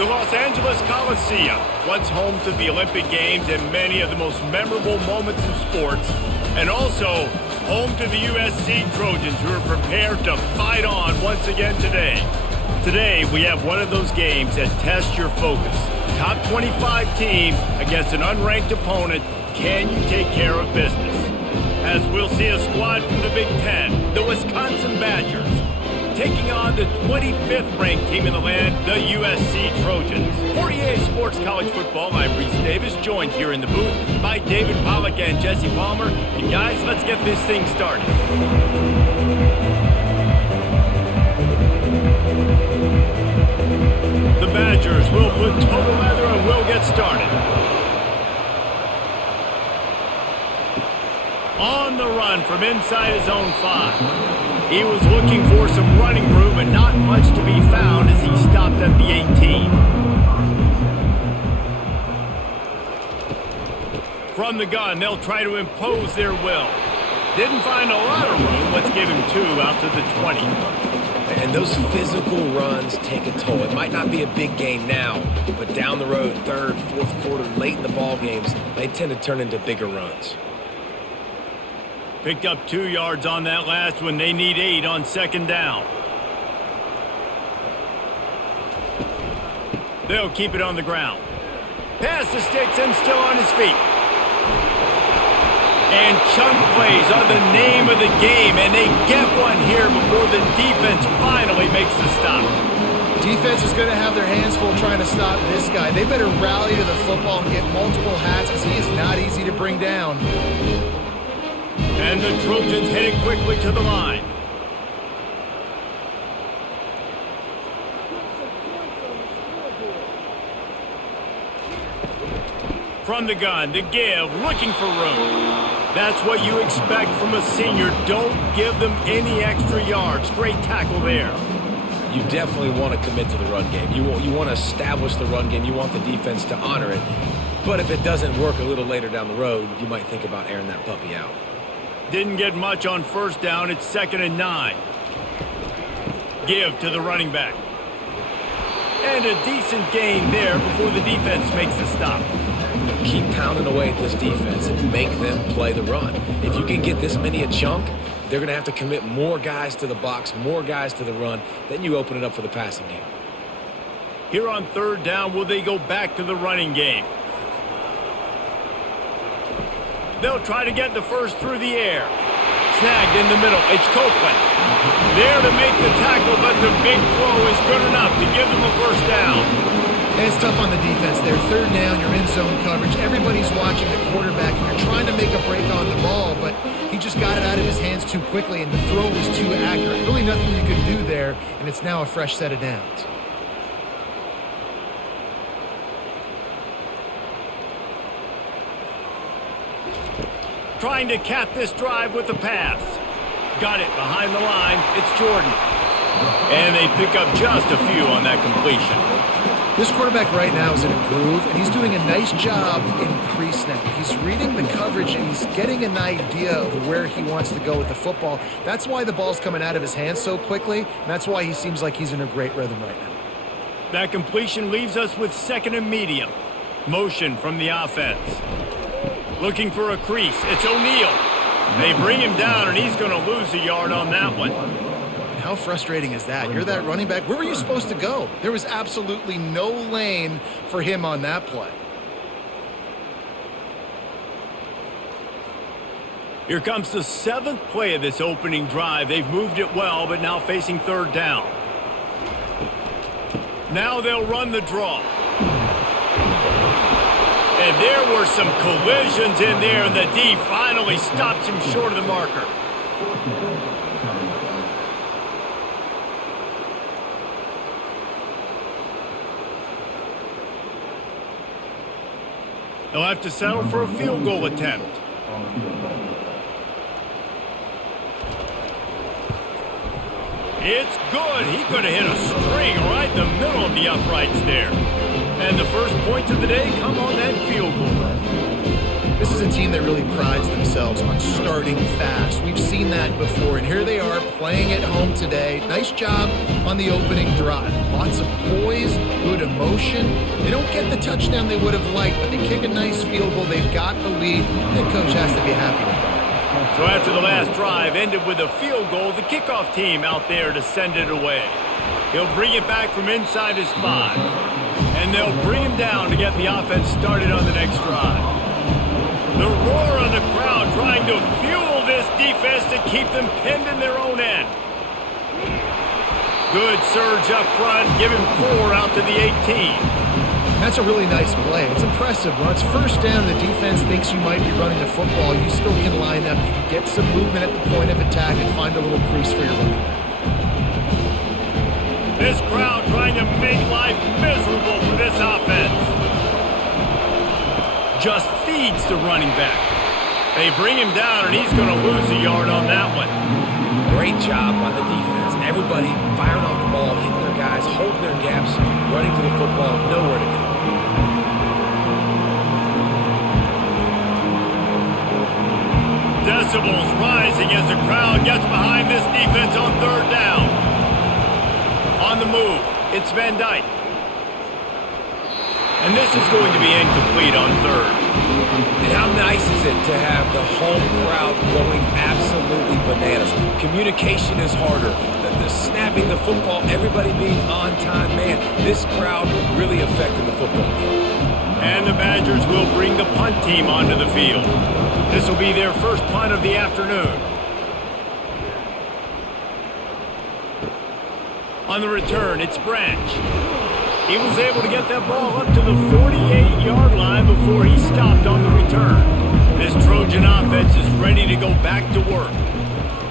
The Los Angeles Coliseum, once home to the Olympic Games and many of the most memorable moments in sports, and also home to the USC Trojans, who are prepared to fight on once again today. Today, we have one of those games that tests your focus. Top 25 team against an unranked opponent. Can you take care of business? As we'll see a squad from the Big Ten, the Wisconsin Badgers, taking on the 25th ranked team in the land, the USC Trojans. For EA Sports College Football, I'm Reese Davis, joined here in the booth by David Pollack and Jesse Palmer. And guys, let's get this thing started. The Badgers will put total leather and we'll get started. On the run from inside his own 5. He was looking for some running room and not much to be found as he stopped at the 18. From the gun, they'll try to impose their will. Didn't find a lot of room. Let's give him 2 out to the 20. And those physical runs take a toll. It might not be a big gain now, but down the road, third, fourth quarter, late in the ball games, they tend to turn into bigger runs. Picked up 2 yards on that last one. They need 8 on second down. They'll keep it on the ground. Pass the sticks and still on his feet. And chunk plays are the name of the game, and they get one here before the defense finally makes the stop. Defense is going to have their hands full trying to stop this guy. They better rally to the football and get multiple hats because he is not easy to bring down. And the Trojans headed quickly to the line. From the gun, to give, looking for room. That's what you expect from a senior. Don't give them any extra yards. Great tackle there. You definitely want to commit to the run game. You want to establish the run game. You want the defense to honor it. But if it doesn't work a little later down the road, you might think about airing that puppy out. Didn't get much on first down. It's 2nd and 9. Give to the running back. And a decent gain there before the defense makes the stop. Keep pounding away at this defense and make them play the run. If you can get this many a chunk, they're going to have to commit more guys to the box, more guys to the run. Then you open it up for the passing game. Here on third down, will they go back to the running game? They'll try to get the first through the air. Snagged in the middle. It's Copeland. There to make the tackle, but the big throw is good enough to give them a first down. And it's tough on the defense there. Third down, you're in zone coverage. Everybody's watching the quarterback, and you're trying to make a break on the ball, but he just got it out of his hands too quickly, and the throw was too accurate. Really nothing you can do there, and it's now a fresh set of downs. Trying to cap this drive with the pass. Got it behind the line. It's Jordan. And they pick up just a few on that completion. This quarterback right now is in a groove, and he's doing a nice job in pre-snap. He's reading the coverage, and he's getting an idea of where he wants to go with the football. That's why the ball's coming out of his hands so quickly, and that's why he seems like he's in a great rhythm right now. That completion leaves us with 2nd and medium. Motion from the offense. Looking for a crease. It's O'Neal. They bring him down, and he's going to lose a yard on that one. How frustrating is that? You're that running back. Where were you supposed to go? There was absolutely no lane for him on that play. Here comes the 7th play of this opening drive. They've moved it well, but now facing third down. Now they'll run the draw. And there were some collisions in there, and the D finally stops him short of the marker. They'll have to settle for a field goal attempt. It's good. He could have hit a string right in the middle of the uprights there. And the first points of the day come on that field goal. This is a team that really prides themselves on starting fast. We've seen that before, and here they are playing at home today. Nice job on the opening drive. Lots of poise, good good emotion. They don't get the touchdown they would have liked, but they kick a nice field goal. They've got the lead. Head coach has to be happy with that. So after the last drive ended with a field goal, the kickoff team out there to send it away. He'll bring it back from inside his 5. And they'll bring him down to get the offense started on the next drive. The roar of the crowd trying to fuel this defense to keep them pinned in their own end. Good surge up front, give him 4 out to the 18. That's a really nice play. It's impressive. When it's first down, the defense thinks you might be running the football. You still can line up. You can get some movement at the point of attack and find a little crease for your running back. This crowd trying to make life miserable for this offense. Just feeds the running back. They bring him down, and he's going to lose a yard on that one. Great job by the defense. Everybody firing off the ball, hitting their guys, holding their gaps, running to the football, nowhere to go. Decibels rising as the crowd gets behind this defense on 3rd down. On the move, it's Van Dyke. And this is going to be incomplete on 3rd. And how nice is it to have the home crowd going absolutely bananas? Communication is harder. The snapping the football, everybody being on time. Man, this crowd really affected the football game. And the Badgers will bring the punt team onto the field. This will be their first punt of the afternoon. On the return, it's Branch. He was able to get that ball up to the 48-yard line before he stopped on the return. This Trojan offense is ready to go back to work.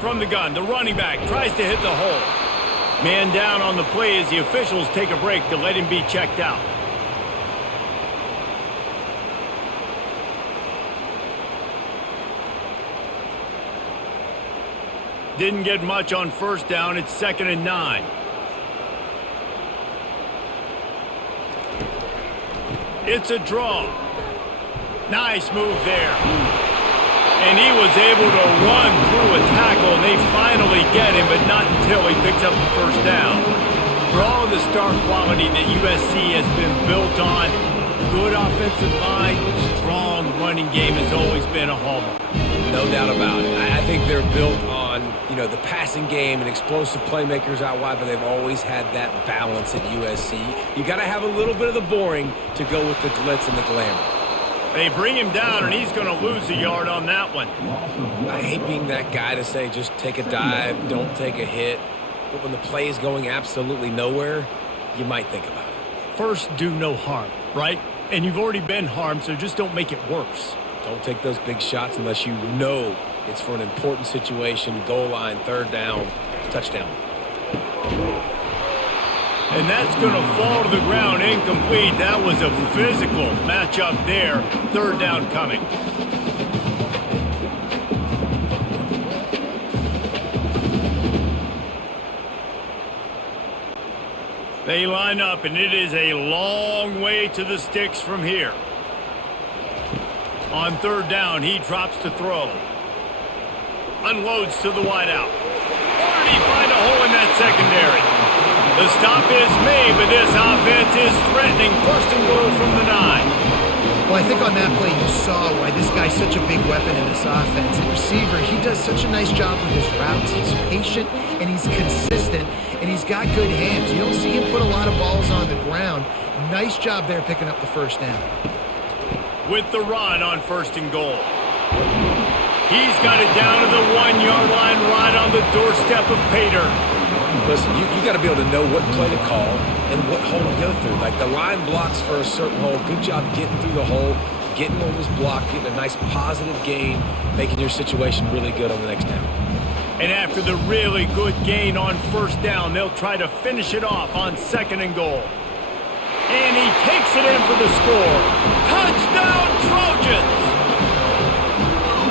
From the gun, the running back tries to hit the hole. Man down on the play as the officials take a break to let him be checked out. Didn't get much on 1st down. It's 2nd and 9. It's a draw. Nice move there. And he was able to run through a tackle, and they finally get him, but not until he picks up the 1st down. For all of the star quality that USC has been built on, good offensive line, strong running game has always been a hallmark. No doubt about it. I think they're built on, the passing game and explosive playmakers out wide, but they've always had that balance at USC. You got to have a little bit of the boring to go with the glitz and the glamour. They bring him down, and he's going to lose a yard on that one. I hate being that guy to say just take a dive, don't take a hit. But when the play is going absolutely nowhere, you might think about it. First, do no harm, right? And you've already been harmed, so just don't make it worse. Don't take those big shots unless you know it's for an important situation, goal line, 3rd down, touchdown. And that's going to fall to the ground incomplete. That was a physical matchup there. 3rd down coming. They line up, and it is a long way to the sticks from here. On 3rd down, he drops to throw. Unloads to the wideout. Or did he find a hole in that secondary? The stop is made, but this offense is threatening. 1st and goal from the 9. Well, I think on that play you saw why this guy's such a big weapon in this offense. At receiver, he does such a nice job with his routes. He's patient, and he's consistent, and he's got good hands. You don't see him put a lot of balls on the ground. Nice job there picking up the 1st down. With the run on 1st and goal. He's got it down to the 1-yard line right on the doorstep of Pater. Listen, you got to be able to know what play to call and what hole to go through. Like the line blocks for a certain hole. Good job getting through the hole, getting on this block, getting a nice positive gain, making your situation really good on the next down. And after the really good gain on 1st down, they'll try to finish it off on 2nd and goal. And he takes it in for the score. Touchdown, Trojans!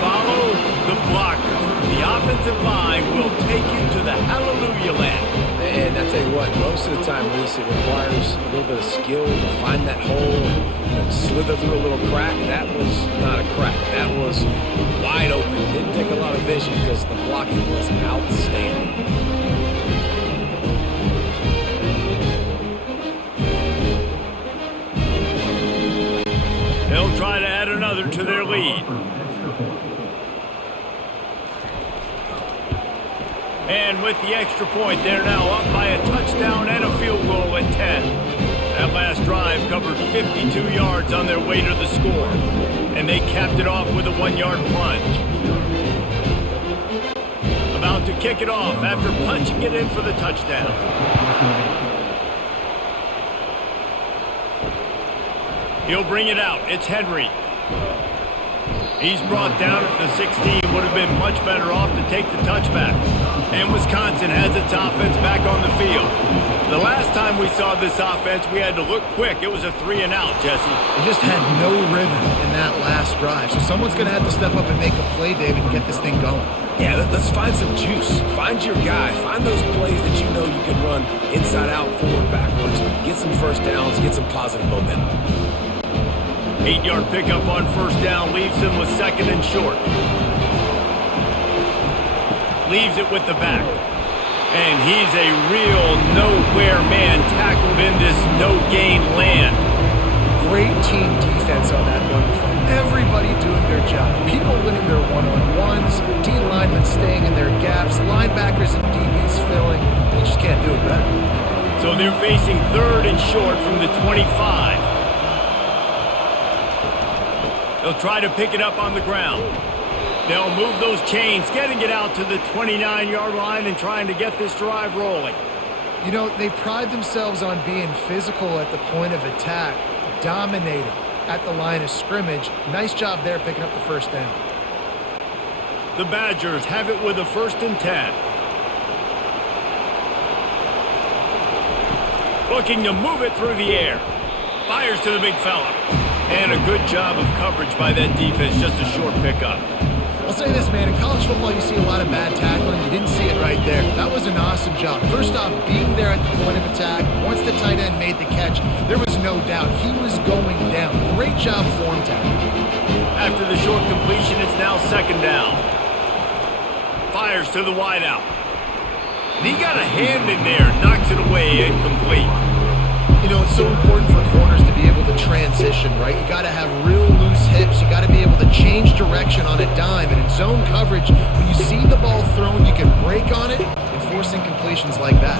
Follow the blocker. The offensive line will take you to the hallelujah land. And I tell you what, most of the time, Reese, it requires a little bit of skill to find that hole and slither through a little crack. That was not a crack. That was wide open. Didn't take a lot of vision because the blocking was outstanding. further to their lead. And with the extra point, they're now up by a touchdown and a field goal at 10. That last drive covered 52 yards on their way to the score, and they capped it off with a 1-yard plunge. About to kick it off after punching it in for the touchdown. He'll bring it out. It's Henry. He's brought down at the 16. Would have been much better off to take the touchback. And Wisconsin has its offense back on the field. The last time we saw this offense, we had to look quick. It was a 3-and-out, Jesse. They just had no rhythm in that last drive. So someone's going to have to step up and make a play, David, and get this thing going. Yeah, let's find some juice. Find your guy. Find those plays that you know you can run inside out, forward, backwards. Get some first downs. Get some positive momentum. 8-yard pickup on first down leaves him with second and short. Leaves it with the back. And he's a real nowhere man tackled in this no-gain land. Great team defense on that one play. Everybody doing their job. People winning their one-on-ones, D linemen staying in their gaps, linebackers and DBs filling. You just can't do it better. So they're facing third and short from the 25. They'll try to pick it up on the ground. They'll move those chains, getting it out to the 29-yard line and trying to get this drive rolling. You know, they pride themselves on being physical at the point of attack, dominating at the line of scrimmage. Nice job there picking up the first down. The Badgers have it with a 1st and 10. Looking to move it through the air. Fires to the big fella. And a good job of coverage by that defense, just a short pickup. I'll say this, man. In college football, you see a lot of bad tackling. You didn't see it right there. That was an awesome job. First off, being there at the point of attack. Once the tight end made the catch, there was no doubt he was going down. Great job form tackling. After the short completion, it's now 2nd down. Fires to the wideout. And he got a hand in there, knocks it away, incomplete. You know, it's so important for corners to be able to transition, right? You got to have real loose hips. You got to be able to change direction on a dime. And in zone coverage, when you see the ball thrown, you can break on it and force incompletions like that.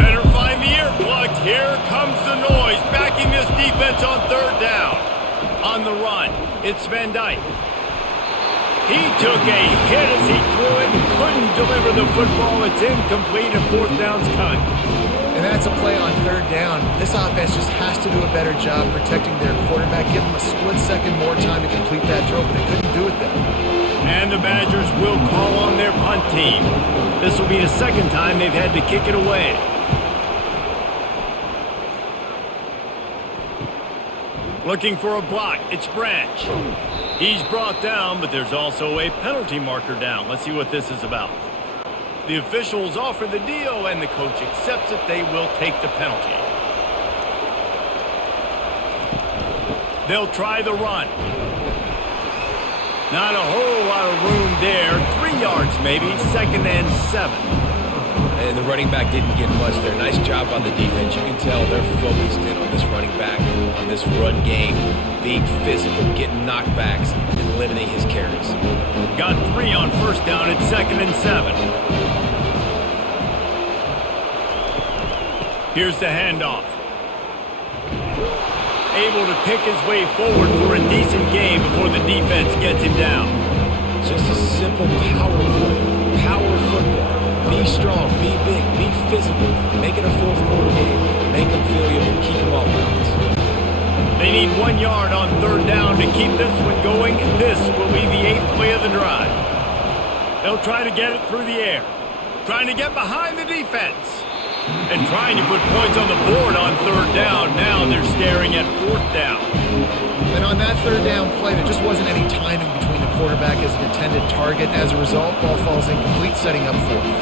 Better find the earplugs. Here comes the noise, backing this defense on 3rd down. On the run, it's Van Dyke. He took a hit as he threw it and couldn't deliver the football. It's incomplete and 4th down's cut. And that's a play on 3rd down. This offense just has to do a better job protecting their quarterback. Give them a split second more time to complete that throw, but they couldn't do it then. And the Badgers will call on their punt team. This will be the 2nd time they've had to kick it away. Looking for a block. It's Branch. He's brought down, but there's also a penalty marker down. Let's see what this is about. The officials offer the deal, and the coach accepts it. They will take the penalty. They'll try the run. Not a whole lot of room there. 3 yards maybe, 2nd and 7. And the running back didn't get much there. Nice job on the defense. You can tell they're focused in on this running back, on this run game, being physical, getting knockbacks, and limiting his carries. Got 3 on 1st down at 2nd and 7. Here's the handoff. Able to pick his way forward for a decent game before the defense gets him down. Just a simple power play. Power football. Be strong, be big, be physical. Make it a 4th quarter game. Make them feel you and keep them off balance. They need 1 yard on 3rd down to keep this one going. This will be the 8th play of the drive. They'll try to get it through the air. Trying to get behind the defense. And trying to put points on the board on 3rd down. Now they're staring at 4th down. And on that 3rd down play, there just wasn't any timing between the quarterback as an intended target. As a result, ball falls incomplete, setting up 4th.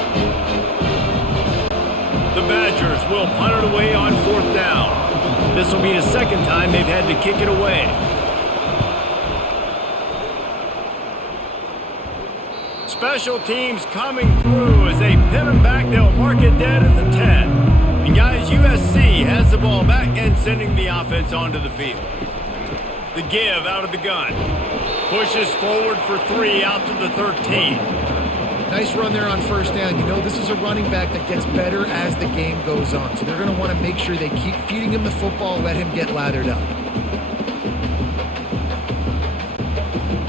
The Badgers will punt it away on 4th down. This will be the 2nd time they've had to kick it away. Special teams coming through as they pin them back. They'll mark it dead at the 10. And guys, USC has the ball back and sending the offense onto the field. The give out of the gun. Pushes forward for 3 out to the 13. Nice run there on first down. You know, this is a running back that gets better as the game goes on. So they're going to want to make sure they keep feeding him the football, let him get lathered up.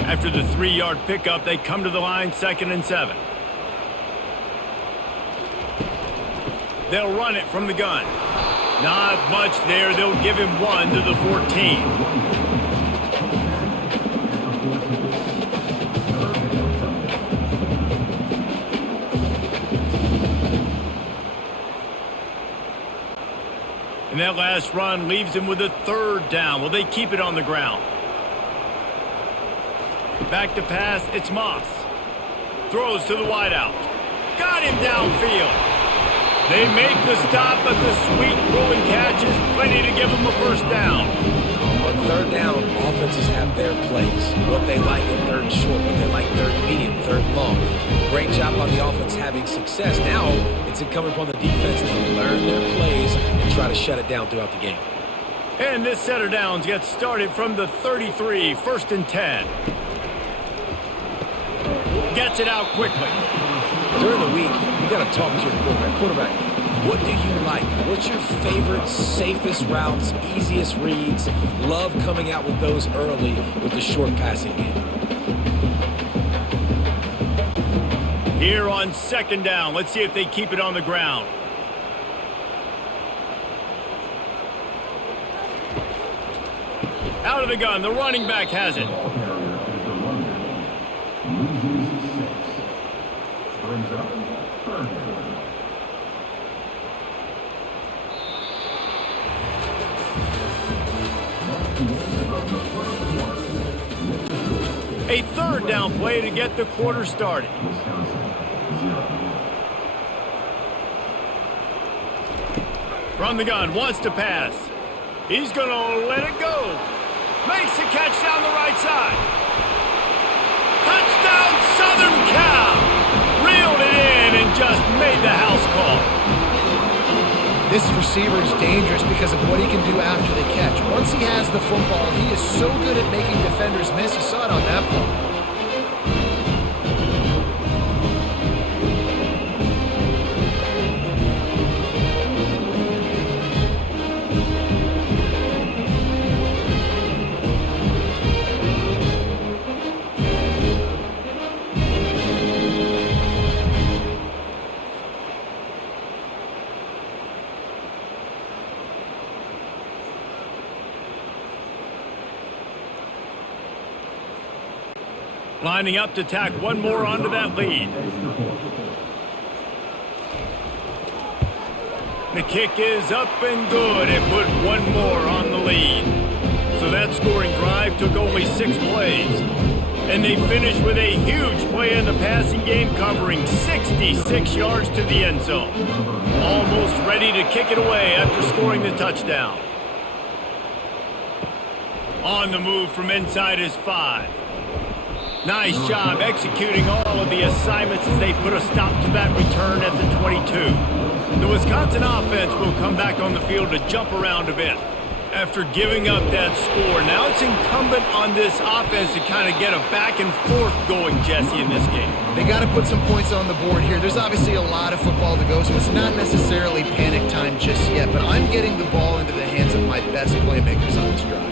After the 3-yard pickup, they come to the line, 2nd and 7. They'll run it from the gun. Not much there. They'll give him 1 to the 14. And that last run leaves him with a 3rd down. Will they keep it on the ground? Back to pass, it's Moss. Throws to the wideout. Got him downfield. They make the stop, but the sweet throwing catch is plenty to give them a 1st down. On 3rd down, offenses have their plays. What they like in 3rd short, what they like 3rd medium, 3rd long. Great job on the offense having success. Now it's incumbent upon the defense to learn their plays and try to shut it down throughout the game. And this set of downs gets started from the 33, 1st and 10. Gets it out quickly. During the week, you got to talk to your quarterback. Quarterback, what do you like? What's your favorite, safest routes, easiest reads? Love coming out with those early with the short passing game. Here on 2nd down, let's see if they keep it on the ground. Out of the gun, the running back has it. A 3rd down play to get the quarter started. From the gun, wants to pass. He's going to let it go. Makes the catch down the right side. Touchdown, Southern Cal! Reeled it in and just made the house call. This receiver is dangerous because of what he can do after the catch. Once he has the football, he is so good at making defenders miss. You saw it on that play. Lining up to tack one more onto that lead. The kick is up and good and put one more on the lead. So that scoring drive took only 6 plays. And they finished with a huge play in the passing game, covering 66 yards to the end zone. Almost ready to kick it away after scoring the touchdown. On the move from inside his 5. Nice job executing all of the assignments as they put a stop to that return at the 22. The Wisconsin offense will come back on the field to jump around a bit. After giving up that score, now it's incumbent on this offense to kind of get a back and forth going, Jesse, in this game. They got to put some points on the board here. There's obviously a lot of football to go, so it's not necessarily panic time just yet, but I'm getting the ball into the hands of my best playmakers on this drive.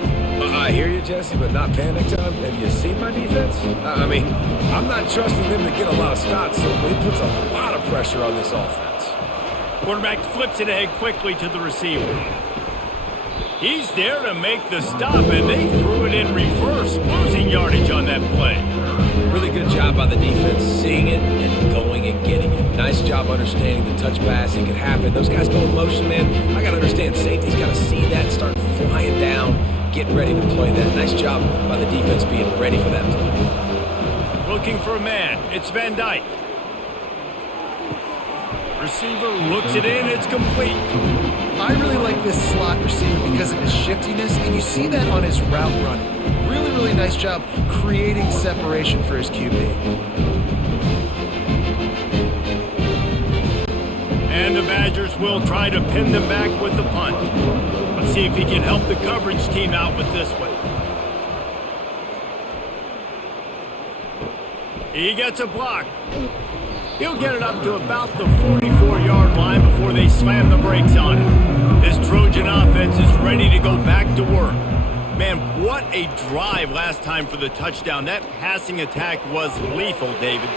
I hear you, Jesse, but not panic time. Have you seen my defense? I mean, I'm not trusting them to get a lot of stops, so he puts a lot of pressure on this offense. Quarterback flips it ahead quickly to the receiver. He's there to make the stop, and they threw it in reverse, losing yardage on that play. Really good job by the defense, seeing it and going and getting it. Nice job understanding the touch pass. It could happen. Those guys go in motion, man. I got to understand safety's got to see that, start flying down, getting ready to play that. Nice job by the defense being ready for that play. Looking for a man. It's Van Dyke. Receiver looks it in. It's complete. I really like this slot receiver because of his shiftiness, and you see that on his route running. Really, really nice job creating separation for his QB. And the Badgers will try to pin them back with the punt. Let's see if he can help the coverage team out with this one. He gets a block. He'll get it up to about the 44-yard line before they slam the brakes on him. This Trojan offense is ready to go back to work. Man, what a drive last time for the touchdown. That passing attack was lethal, David.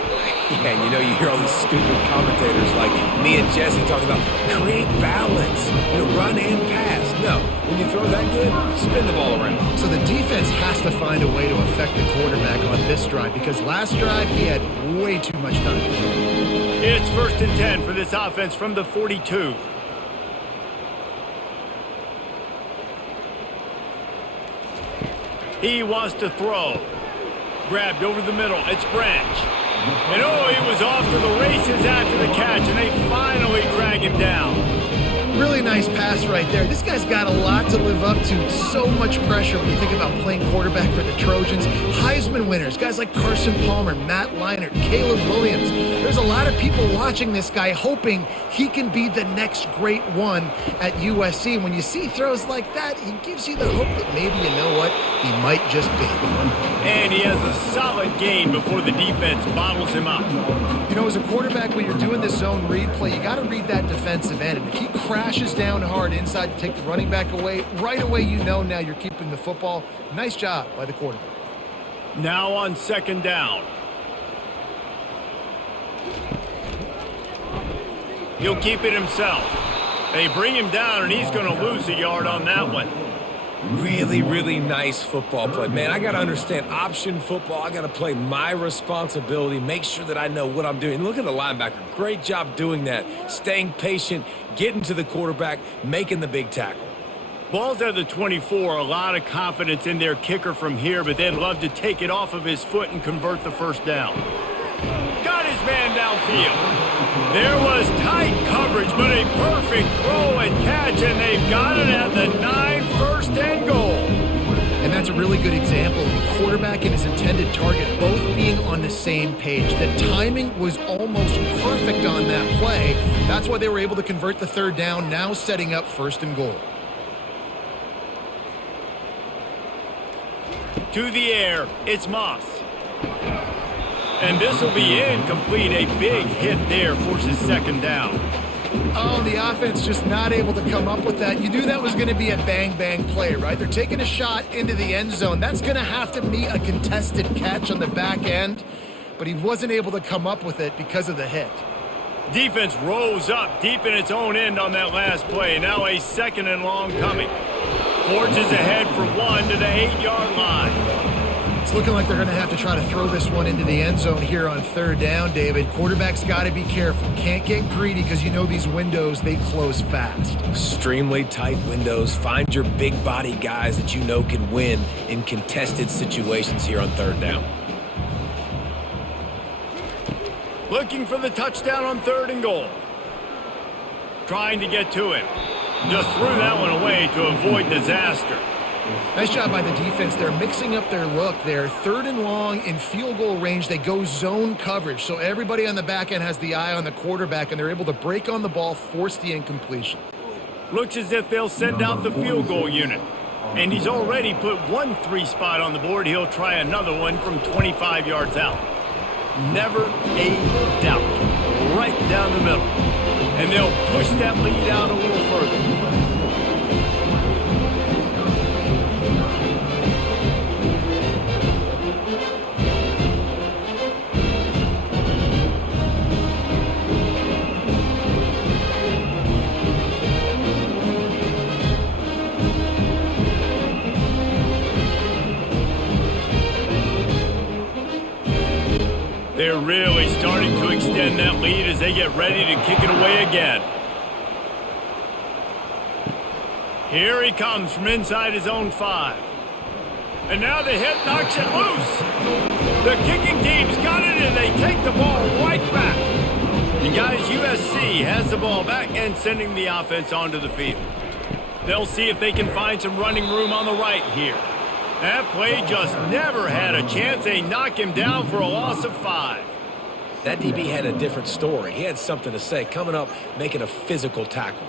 Yeah, and you hear all these stupid commentators like me and Jesse talking about create balance, run and pass. No, when you throw that good, spin the ball around. So the defense has to find a way to affect the quarterback on this drive because last drive he had way too much time. It's 1st and 10 for this offense from the 42. He wants to throw. Grabbed over the middle. It's Branch. And he was off to the races after the catch, and they finally drag him down. Really nice pass right there. This guy's got a lot to live up to. So much pressure when you think about playing quarterback for the Trojans. Heisman winners, guys like Carson Palmer, Matt Leinart, Caleb Williams. There's a lot of people watching this guy hoping he can be the next great one at USC. When you see throws like that, he gives you the hope that maybe, you know what, he might just be. And he has a solid gain before the defense bottles him up. As a quarterback, when you're doing this zone read play, you got to read that defensive end. And if he crashes down hard inside to take the running back away, right away now you're keeping the football. Nice job by the quarterback. Now on 2nd down. He'll keep it himself. They bring him down, and he's going to lose a yard on that one. Really, really nice football play. Man, I got to understand option football. I got to play my responsibility, make sure that I know what I'm doing. Look at the linebacker. Great job doing that. Staying patient, getting to the quarterback, making the big tackle. Ball's at the 24. A lot of confidence in their kicker from here, but they'd love to take it off of his foot and convert the 1st down. Got his man downfield. There was tight coverage, but a perfect throw and catch, and they've got it at the 9, 1st and goal. And that's a really good example of the quarterback and his intended target both being on the same page. The timing was almost perfect on that play. That's why they were able to convert the 3rd down, now setting up 1st and goal. To the air, it's Moss. And this will be incomplete. A big hit there forces 2nd down. Oh, the offense just not able to come up with that. You knew that was going to be a bang-bang play, right? They're taking a shot into the end zone. That's going to have to be a contested catch on the back end, but he wasn't able to come up with it because of the hit. Defense rose up deep in its own end on that last play. Now a 2nd and long coming. Forges ahead for 1 to the 8-yard line. It's looking like they're going to have to try to throw this one into the end zone here on 3rd down, David. Quarterback's got to be careful. Can't get greedy because these windows, they close fast. Extremely tight windows. Find your big body guys that can win in contested situations here on 3rd down. Looking for the touchdown on 3rd and goal. Trying to get to him. Just threw that one away to avoid disaster. Nice job by the defense. They're mixing up their look. They're 3rd and long in field goal range. They go zone coverage. So everybody on the back end has the eye on the quarterback, and they're able to break on the ball, force the incompletion. Looks as if they'll send out the field goal unit. And he's already put 1 3-spot on the board. He'll try another one from 25 yards out. Never a doubt. Right down the middle. And they'll push that lead out a little further. They're really starting to extend that lead as they get ready to kick it away again. Here he comes from inside his own 5. And now the hit knocks it loose. The kicking team's got it, and they take the ball right back. And guys, USC has the ball back and sending the offense onto the field. They'll see if they can find some running room on the right here. That play just never had a chance. They knock him down for a loss of 5. That DB had a different story. He had something to say, coming up, making a physical tackle.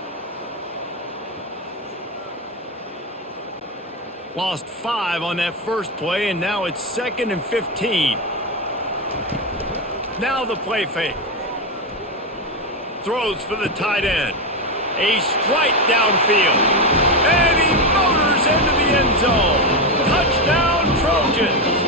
Lost 5 on that first play, and now it's 2nd and 15. Now the play fake. Throws for the tight end. A strike downfield. And he motors into the end zone. Touchdown, Trojans.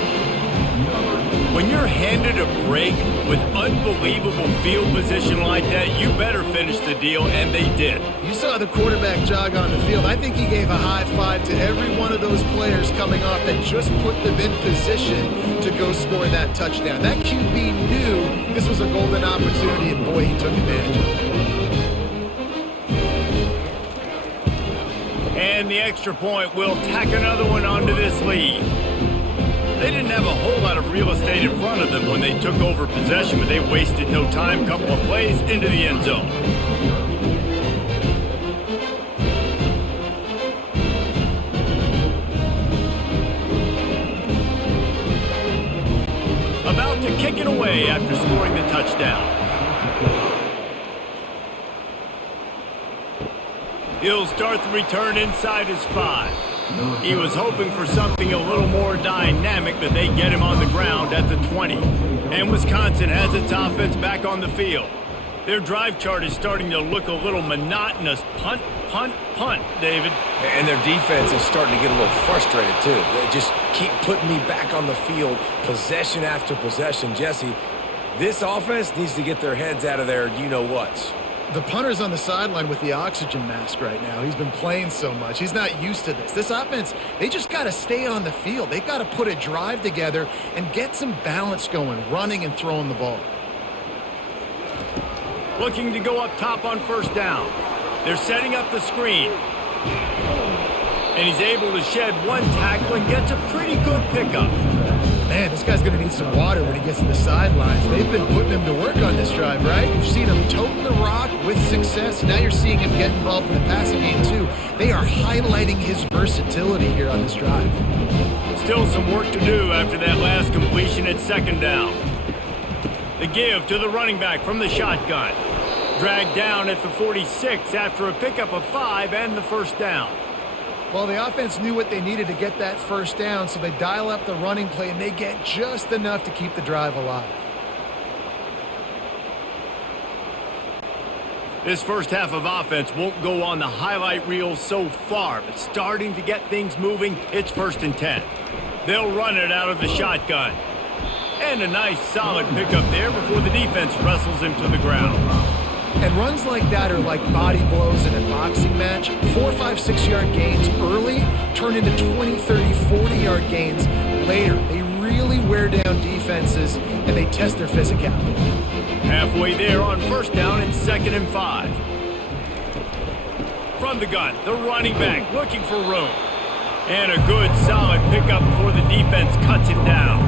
When you're handed a break with unbelievable field position like that, you better finish the deal, and they did. You saw the quarterback jog on the field. I think he gave a high five to every one of those players coming off that just put them in position to go score that touchdown. That QB knew this was a golden opportunity, and boy, he took advantage of it. And the extra point will tack another one onto this lead. They didn't have a whole lot of real estate in front of them when they took over possession, but they wasted no time. Couple of plays into the end zone. About to kick it away after scoring the touchdown. He'll start the return inside his 5. He was hoping for something a little more dynamic, but they get him on the ground at the 20. And Wisconsin has its offense back on the field. Their drive chart is starting to look a little monotonous. Punt, punt, punt, David. And their defense is starting to get a little frustrated, too. They just keep putting me back on the field, possession after possession. Jesse, this offense needs to get their heads out of their you-know-whats. The punter's on the sideline with the oxygen mask right now. He's been playing so much. He's not used to this. This offense, they just got to stay on the field. They've got to put a drive together and get some balance going, running and throwing the ball. Looking to go up top on first down. They're setting up the screen. And he's able to shed one tackle and gets a pretty good pickup. Man, this guy's going to need some water when he gets to the sidelines. They've been putting him to work on this drive, right? You've seen him toting the rock with success. Now you're seeing him get involved in the passing game, too. They are highlighting his versatility here on this drive. Still some work to do after that last completion at second down. The give to the running back from the shotgun. Dragged down at the 46 after a pickup of 5 and the first down. Well, the offense knew what they needed to get that first down, so they dial up the running play, and they get just enough to keep the drive alive. This first half of offense won't go on the highlight reel so far, but starting to get things moving, it's 1st and 10. They'll run it out of the shotgun. And a nice solid pickup there before the defense wrestles him to the ground. And runs like that are like body blows in a boxing match. 4, 5, 6 yard gains early turn into 20, 30, 40-yard gains later. They really wear down defenses, and they test their physicality. Halfway there on first down and 2nd and 5. From the gun, the running back looking for room. And a good solid pickup before the defense cuts him down.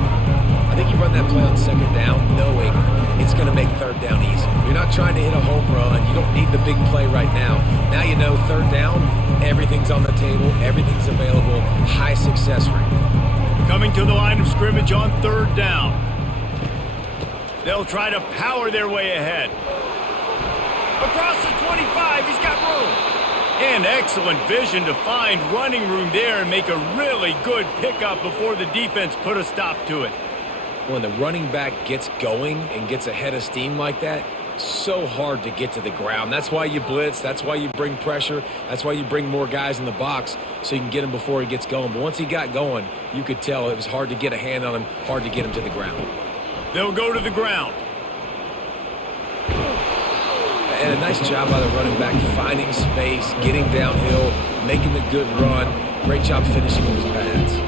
I think you run that play on 2nd down knowing it's going to make 3rd down easy. You're not trying to hit a home run. You don't need the big play right now. Now you know 3rd down, everything's on the table, everything's available, high success rate. Coming to the line of scrimmage on 3rd down. They'll try to power their way ahead. Across the 25, he's got room. And excellent vision to find running room there and make a really good pickup before the defense put a stop to it. When the running back gets going and gets ahead of steam like that, so hard to get to the ground. That's why you blitz. That's why you bring pressure. That's why you bring more guys in the box so you can get him before he gets going. But once he got going, you could tell it was hard to get a hand on him, hard to get him to the ground. They'll go to the ground. And a nice job by the running back finding space, getting downhill, making the good run. Great job finishing with his pads.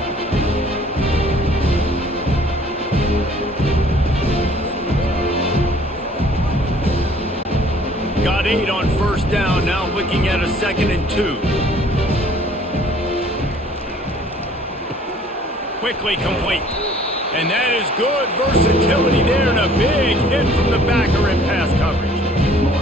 Got 8 on first down, now looking at a 2nd and 2. Quickly complete. And that is good versatility there and a big hit from the backer in pass coverage.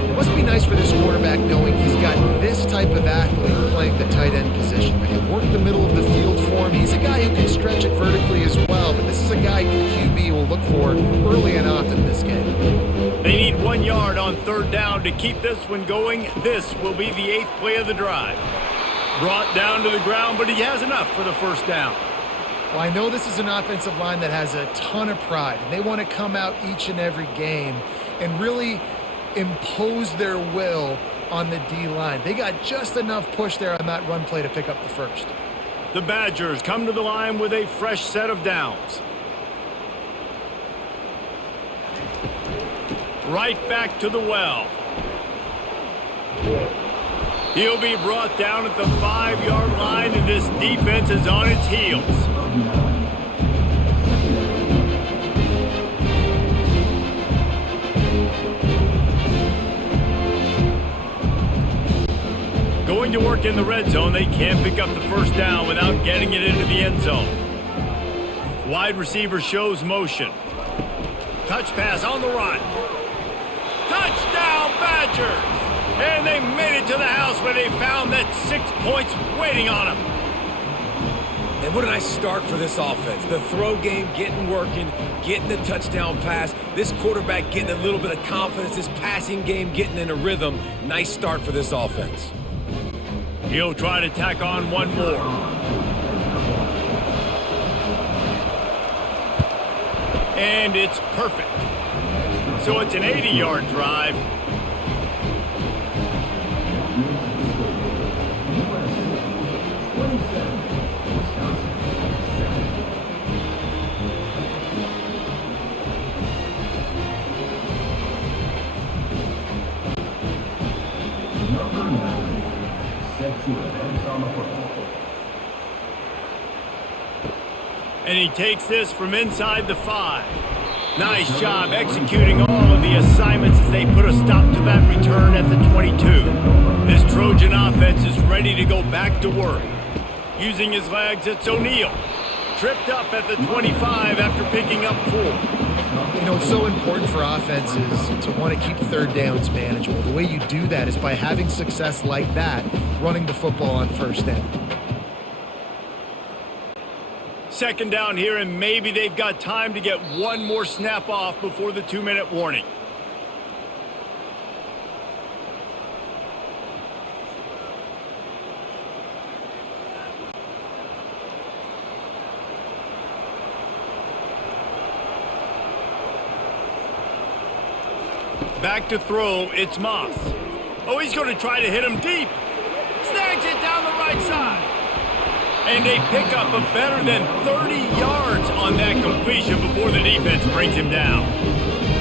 It must be nice for this quarterback knowing he's got this type of athlete playing the tight end position. They can work the middle of the field for him. He's a guy who can stretch it vertically as well, but this is a guy QB will look for early and often in this game. They need 1 yard on 3rd down to keep this one going. This will be the 8th play of the drive. Brought down to the ground, but he has enough for the first down. Well, I know this is an offensive line that has a ton of pride, and they want to come out each and every game and really impose their will on the D-line. They got just enough push there on that run play to pick up the first. The Badgers come to the line with a fresh set of downs. Right back to the well. He'll be brought down at the 5-yard line, and this defense is on its heels. Going to work in the red zone, they can't pick up the first down without getting it into the end zone. Wide receiver shows motion. Touch pass on the run. Touchdown, Badgers! And they made it to the house where they found that 6 points waiting on them. And what a nice start for this offense. The throw game getting working, getting the touchdown pass. This quarterback getting a little bit of confidence. This passing game getting in a rhythm. Nice start for this offense. He'll try to tack on one more. And it's perfect. So it's an 80-yard drive. And he takes this from inside the 5. Nice job executing all of the assignments as they put a stop to that return at the 22. This Trojan offense is ready to go back to work. Using his legs, it's O'Neal. Tripped up at the 25 after picking up 4. You know, it's so important for offenses to want to keep third downs manageable. The way you do that is by having success like that, running the football on first down. Second down here, and maybe they've got time to get one more snap off before the 2-minute warning. Back to throw, it's Moss. Oh, he's going to try to hit him deep. Snags it down the right side. And they pick up a better than 30 yards on that completion before the defense brings him down.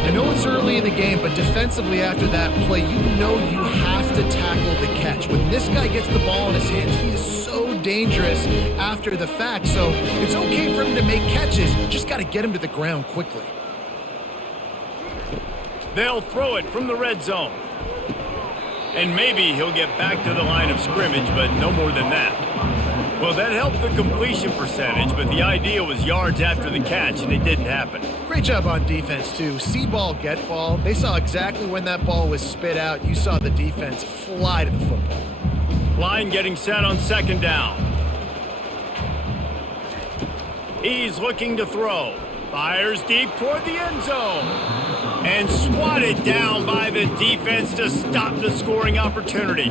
I know it's early in the game, but defensively after that play, you know you have to tackle the catch. When this guy gets the ball in his hands, he is so dangerous after the fact. So it's okay for him to make catches. You just got to get him to the ground quickly. They'll throw it from the red zone. And maybe he'll get back to the line of scrimmage, but no more than that. Well, that helped the completion percentage, but the idea was yards after the catch, and it didn't happen. Great job on defense, too. See ball, get ball. They saw exactly when that ball was spit out. You saw the defense fly to the football. Line getting set on second down. He's looking to throw. Fires deep toward the end zone. And swatted down by the defense to stop the scoring opportunity.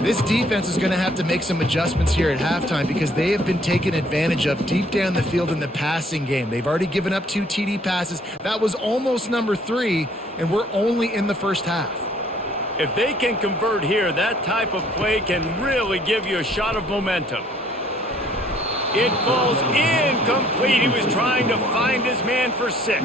This defense is going to have to make some adjustments here at halftime because they have been taken advantage of deep down the field in the passing game. They've already given up 2 TD passes. That was almost number 3, and we're only in the first half. If they can convert here, that type of play can really give you a shot of momentum. It falls incomplete. He was trying to find his man for 6.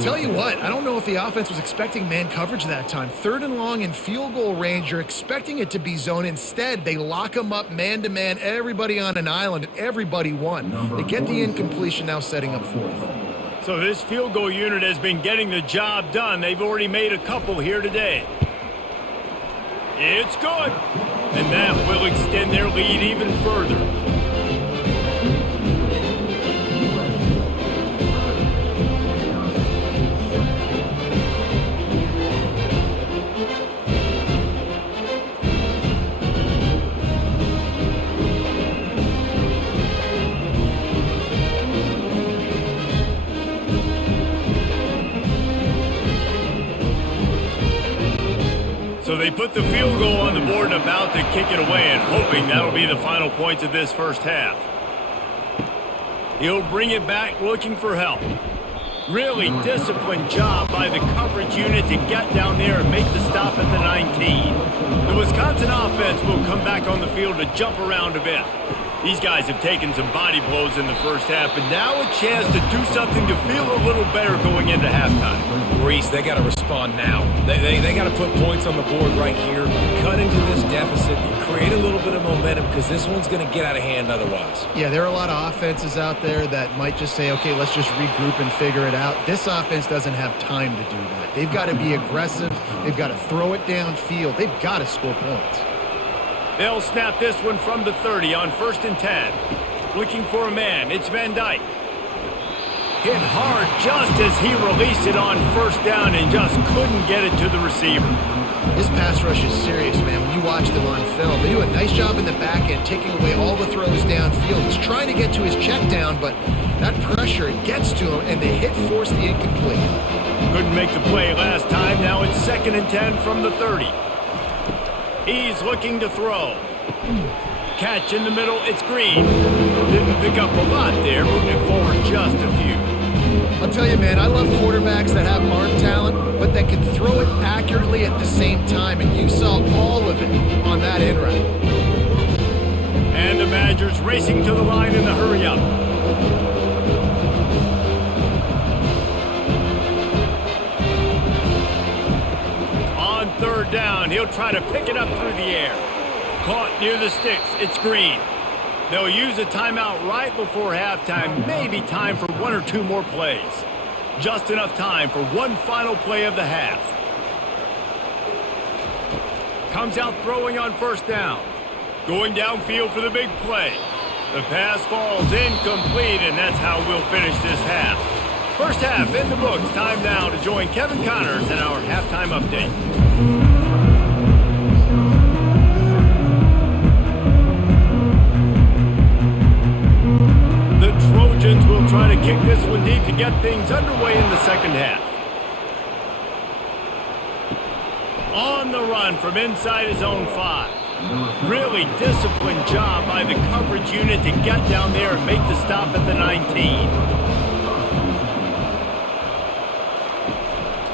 Tell you what, I don't know if the offense was expecting man coverage that time. 3rd and long in field goal range, you're expecting it to be zone. Instead, they lock him up man-to-man, everybody on an island, and everybody won. They get the incompletion, now setting up 4th. So this field goal unit has been getting the job done. They've already made a couple here today. It's good. And that will extend their lead even further. So they put the field goal on the board and about to kick it away, and hoping that'll be the final points of this first half. He'll bring it back looking for help. Really disciplined job by the coverage unit to get down there and make the stop at the 19. The Wisconsin offense will come back on the field to jump around a bit. These guys have taken some body blows in the first half, but now a chance to do something to feel a little better going into halftime. Reese, they got to respond now. They got to put points on the board right here, cut into this deficit, create a little bit of momentum because this one's going to get out of hand otherwise. Yeah, there are a lot of offenses out there that might just say, okay, let's just regroup and figure it out. This offense doesn't have time to do that. They've got to be aggressive. They've got to throw it downfield. They've got to score points. They'll snap this one from the 30 on 1st and 10. Looking for a man. It's Van Dyke. Hit hard just as he released it on 1st down and just couldn't get it to the receiver. This pass rush is serious, man. When you watch them on film, they do a nice job in the back end, taking away all the throws downfield. He's trying to get to his check down, but that pressure gets to him, and the hit forced the incomplete. Couldn't make the play last time. Now it's 2nd and 10 from the 30. He's looking to throw. Catch in the middle. It's Green. Didn't pick up a lot there, moving forward just a few. I'll tell you, man, I love quarterbacks that have arm talent, but that can throw it accurately at the same time, and you saw all of it on that end route. And the Badgers racing to the line in the hurry-up. On 3rd down, he'll try to pick it up through the air. Caught near the sticks. It's Green. They'll use a timeout right before halftime. Maybe time for 1 or 2 more plays. Just enough time for one final play of the half. Comes out throwing on 1st down. Going downfield for the big play. The pass falls incomplete, and that's how we'll finish this half. First half in the books. Time now to join Kevin Connors in our halftime update. The Trojans will try to kick this one deep to get things underway in the 2nd half. On the run from inside his own 5. Really disciplined job by the coverage unit to get down there and make the stop at the 19.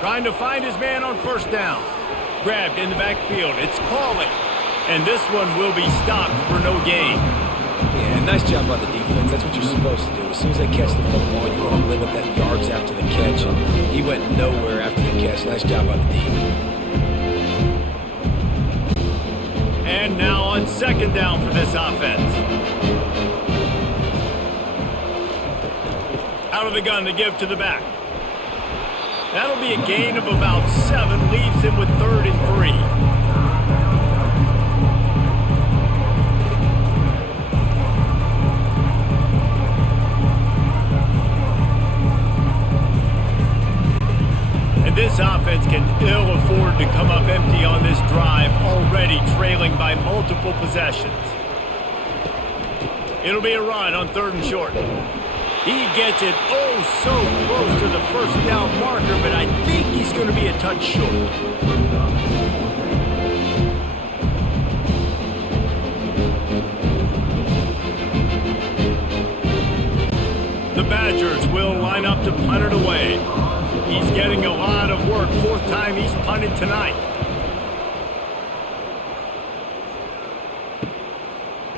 Trying to find his man on 1st down. Grabbed in the backfield. It's Pauly. And this one will be stopped for no gain. Yeah, nice job by the defense. That's what you're supposed to do. As soon as they catch the football, you want to limit that yards after the catch. And he went nowhere after the catch. Nice job by the defense. And now on 2nd down for this offense. Out of the gun to give to the back. That'll be a gain of about 7. Leaves him with 3rd and 3. And this offense can ill afford to come up empty on this drive, already trailing by multiple possessions. It'll be a run on 3rd and short. He gets it oh so close to the 1st down marker, but I think he's going to be a touch short. The Badgers will line up to punt it away. He's getting a lot of work. 4th time he's punted tonight.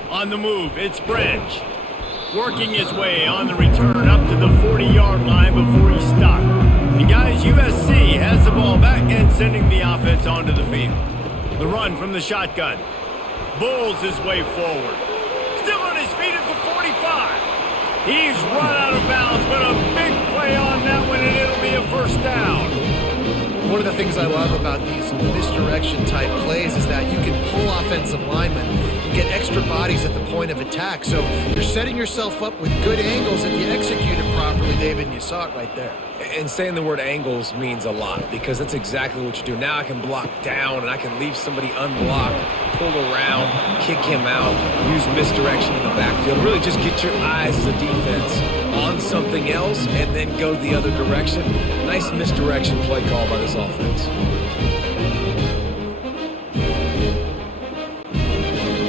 On the move, it's Branch. Working his way on the return up to the 40-yard line before he stopped. And guys, USC has the ball back and sending the offense onto the field. The run from the shotgun. Bulls his way forward. Still on his feet at the 45. He's run out of bounds, but a big play on that one, and it'll be a 1st down. One of the things I love about these misdirection type plays is that you can pull offensive linemen and get extra bodies at the point of attack. So you're setting yourself up with good angles if you execute it properly, David, and you saw it right there. And saying the word angles means a lot because that's exactly what you do. Now I can block down and I can leave somebody unblocked, pull around, kick him out, use misdirection in the backfield. Really just get your eyes as a defense on something else and then go the other direction. Nice misdirection play call by this offense.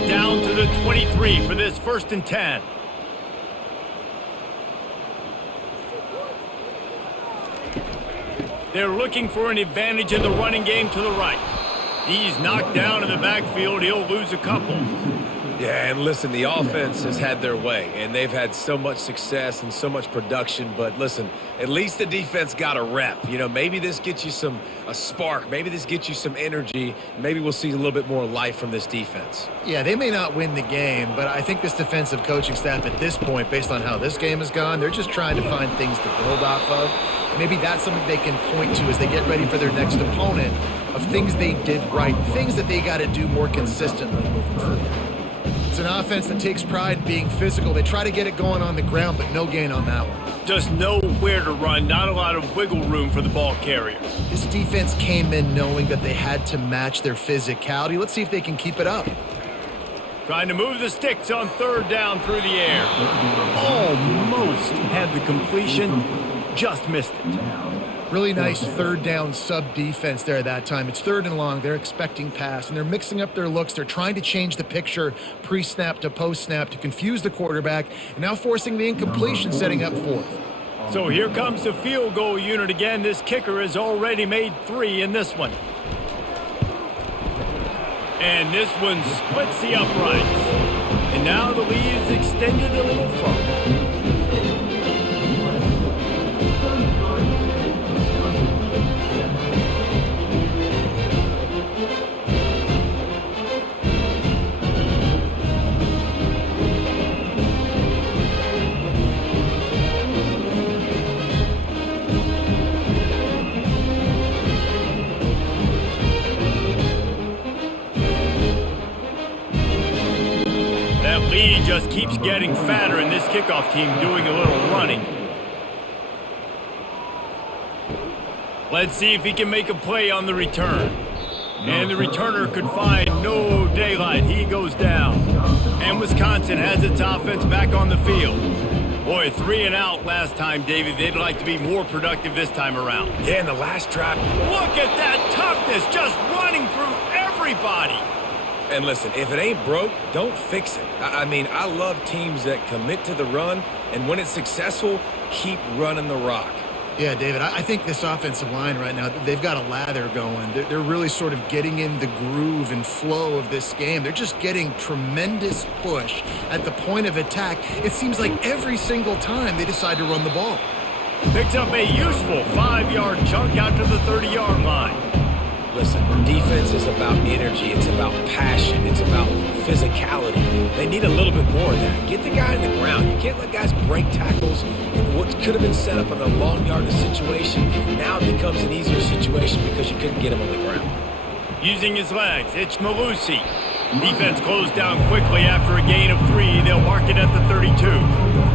Down to the 23 for this 1st and 10. They're looking for an advantage in the running game to the right. He's knocked down in the backfield. He'll lose a couple. Yeah, and listen, the offense has had their way, and they've had so much success and so much production. But listen, at least the defense got a rep. You know, maybe this gets you a spark. Maybe this gets you some energy. Maybe we'll see a little bit more life from this defense. Yeah, they may not win the game, but I think this defensive coaching staff at this point, based on how this game has gone, they're just trying to find things to build off of. Maybe that's something they can point to as they get ready for their next opponent, of things they did right, things that they got to do more consistently moving forward. It's an offense that takes pride in being physical. They try to get it going on the ground, but no gain on that one. Just know where to run, not a lot of wiggle room for the ball carrier. This defense came in knowing that they had to match their physicality. Let's see if they can keep it up. Trying to move the sticks on third down through the air. Almost had the completion, just missed it. Really nice third down sub defense there that time. It's third and long. They're expecting pass, and they're mixing up their looks. They're trying to change the picture pre-snap to post-snap to confuse the quarterback, and now forcing the incompletion, setting up fourth. So here comes the field goal unit again. This kicker has already made 3 in this one. And this one splits the uprights. And now the lead is extended a little further. Lead just keeps getting fatter, and this kickoff team doing a little running. Let's see if he can make a play on the return. And the returner could find no daylight. He goes down. And Wisconsin has its offense back on the field. Boy, 3 and out last time, David. They'd like to be more productive this time around. Yeah, in the last drive. Look at that toughness, just running through everybody. And listen, if it ain't broke, don't fix it. I mean, I love teams that commit to the run, and when it's successful, keep running the rock. Yeah, David, I think this offensive line right now, they've got a lather going. They're really sort of getting in the groove and flow of this game. They're just getting tremendous push at the point of attack. It seems like every single time they decide to run the ball. Picks up a useful 5-yard chunk out to the 30-yard line. Listen, defense is about energy. It's about passion. It's about physicality. They need a little bit more of that. Get the guy in the ground. You can't let guys break tackles. What could have been set up in a long yardage situation, now it becomes an easier situation because you couldn't get him on the ground. Using his legs, it's Malusi. Defense closed down quickly after a gain of 3. They'll mark it at the 32.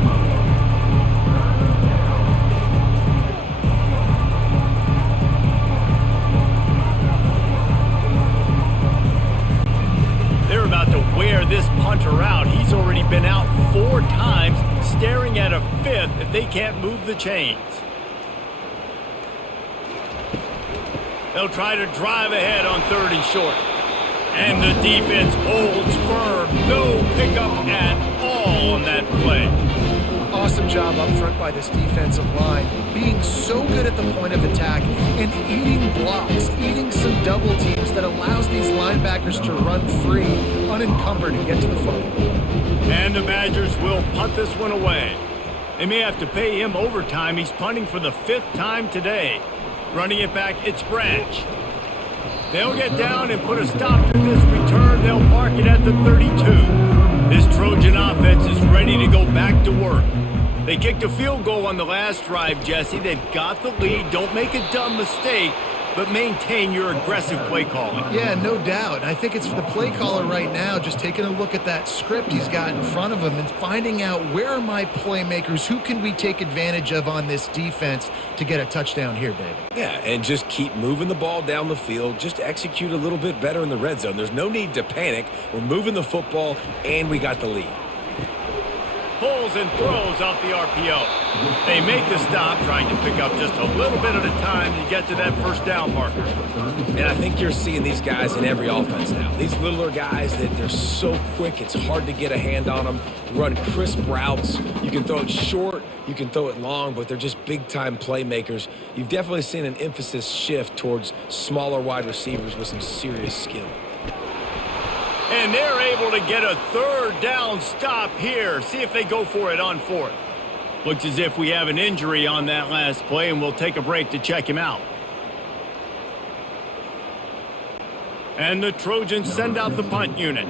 About to wear this punter out. He's already been out 4 times, staring at a 5th if they can't move the chains. They'll try to drive ahead on 3rd and short. And the defense holds firm. No pickup at all on that play. Awesome job up front by this defensive line, being so good at the point of attack and eating blocks, eating some double teams that allows these linebackers to run free, unencumbered, and get to the football. And the Badgers will punt this one away. They may have to pay him overtime. He's punting for the 5th time today. Running it back, it's Branch. They'll get down and put a stop to this return. They'll mark it at the 32. This Trojan offense is ready to go back to work. They kicked a field goal on the last drive, Jesse. They've got the lead. Don't make a dumb mistake, but maintain your aggressive play calling. Yeah, no doubt. I think it's for the play caller right now, just taking a look at that script he's got in front of him and finding out where are my playmakers, who can we take advantage of on this defense to get a touchdown here, David. Yeah, and just keep moving the ball down the field. Just execute a little bit better in the red zone. There's no need to panic. We're moving the football, and we got the lead. pulls and throws off the RPO. They make the stop, trying to pick up just a little bit at a time to get to that first down marker. And I think you're seeing these guys in every offense now. These littler guys, that they're so quick, it's hard to get a hand on them. Run crisp routes. You can throw it short, you can throw it long, but they're just big-time playmakers. You've definitely seen an emphasis shift towards smaller wide receivers with some serious skill. And they're able to get a third down stop here. See if they go for it on fourth. Looks as if we have an injury on that last play, and we'll take a break to check him out. And the Trojans send out the punt unit.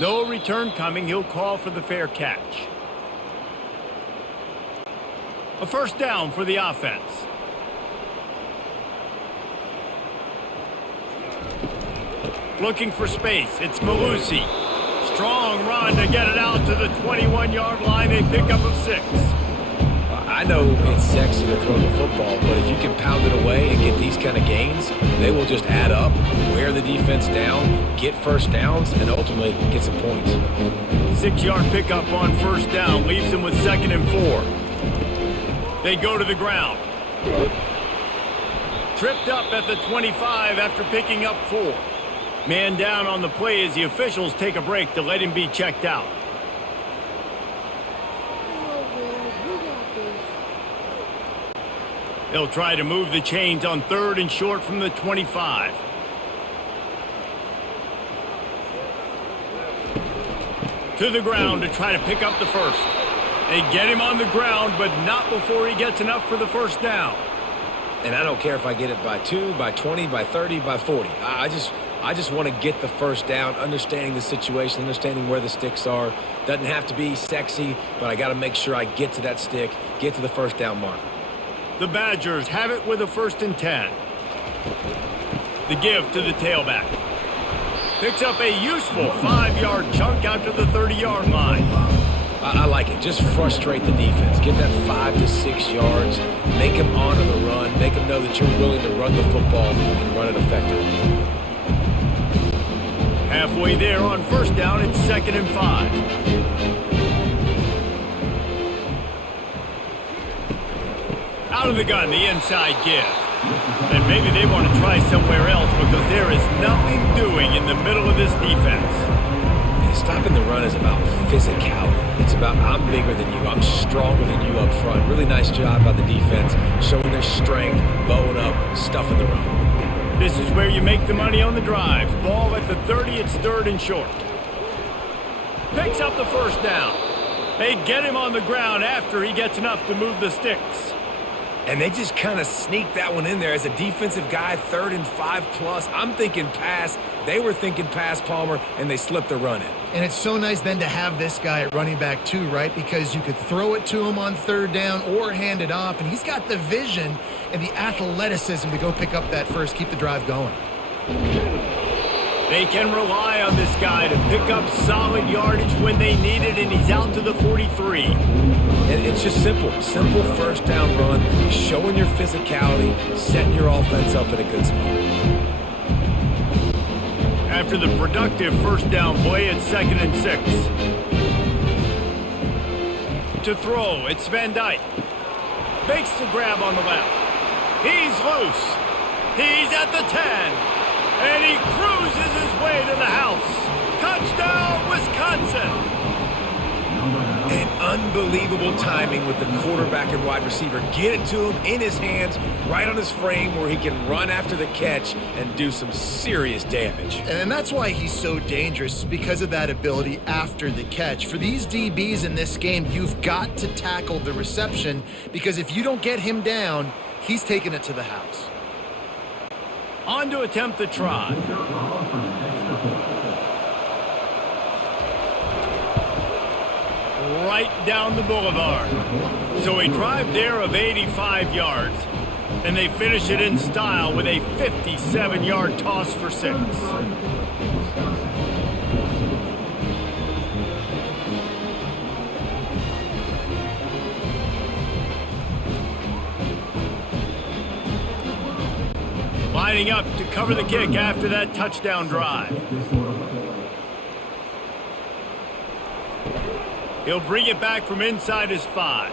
No return coming. He'll call for the fair catch. A first down for the offense. Looking for space. It's Malusi. Strong run to get it out to the 21-yard line. A pickup of 6. I know it's sexy to throw the football, but if you can pound it away and get these kind of gains, they will just add up, wear the defense down, get first downs, and ultimately get some points. 6-yard pickup on first down. Leaves them with 2nd and 4. They go to the ground. Tripped up at the 25 after picking up 4. Man down on the play as the officials take a break to let him be checked out. They'll try to move the chains on 3rd and short from the 25. To the ground to try to pick up the first. They get him on the ground, but not before he gets enough for the first down. And I don't care if I get it by 2, by 20, by 30, by 40. I just want to get the first down, understanding the situation, understanding where the sticks are. Doesn't have to be sexy, but I got to make sure I get to that stick, get to the first down marker. The Badgers have it with a 1st and 10. The give to the tailback. Picks up a useful 5-yard chunk out to the 30-yard line. I like it. Just frustrate the defense. Get that 5 to 6 yards. Make them honor the run. Make them know that you're willing to run the football and run it effectively. Halfway there on first down, it's 2nd and 5. Out of the gun, the inside give. And maybe they want to try somewhere else because there is nothing doing in the middle of this defense. Stopping the run is about physicality. It's about I'm bigger than you. I'm stronger than you up front. Really nice job by the defense, showing their strength, bowing up, stuffing the run. This is where you make the money on the drives. Ball at the 30, it's 3rd and short. Picks up the first down. They get him on the ground after he gets enough to move the sticks. And they just kind of sneak that one in there as a defensive guy, 3rd and 5+. I'm thinking pass. They were thinking pass, Palmer, and they slipped the run in. And it's so nice then to have this guy at running back too, right? Because you could throw it to him on 3rd down or hand it off, and he's got the vision and the athleticism to go pick up that first, keep the drive going. They can rely on this guy to pick up solid yardage when they need it, and he's out to the 43. And it's just simple first down run, showing your physicality, setting your offense up in a good spot. After the productive first down play, it's 2nd and 6. To throw, it's Van Dyke. Makes the grab on the left. He's loose. He's at the 10. And he cruises his way to the house. Touchdown, Wisconsin. And unbelievable timing with the quarterback and wide receiver. Get it to him in his hands, right on his frame where he can run after the catch and do some serious damage. And that's why he's so dangerous, because of that ability after the catch. For these DBs in this game, you've got to tackle the reception, because if you don't get him down, he's taking it to the house. On to attempt the try. Right down the boulevard. So a drive there of 85 yards. And they finish it in style with a 57-yard toss for 6. Lining up to cover the kick after that touchdown drive. He'll bring it back from inside his 5.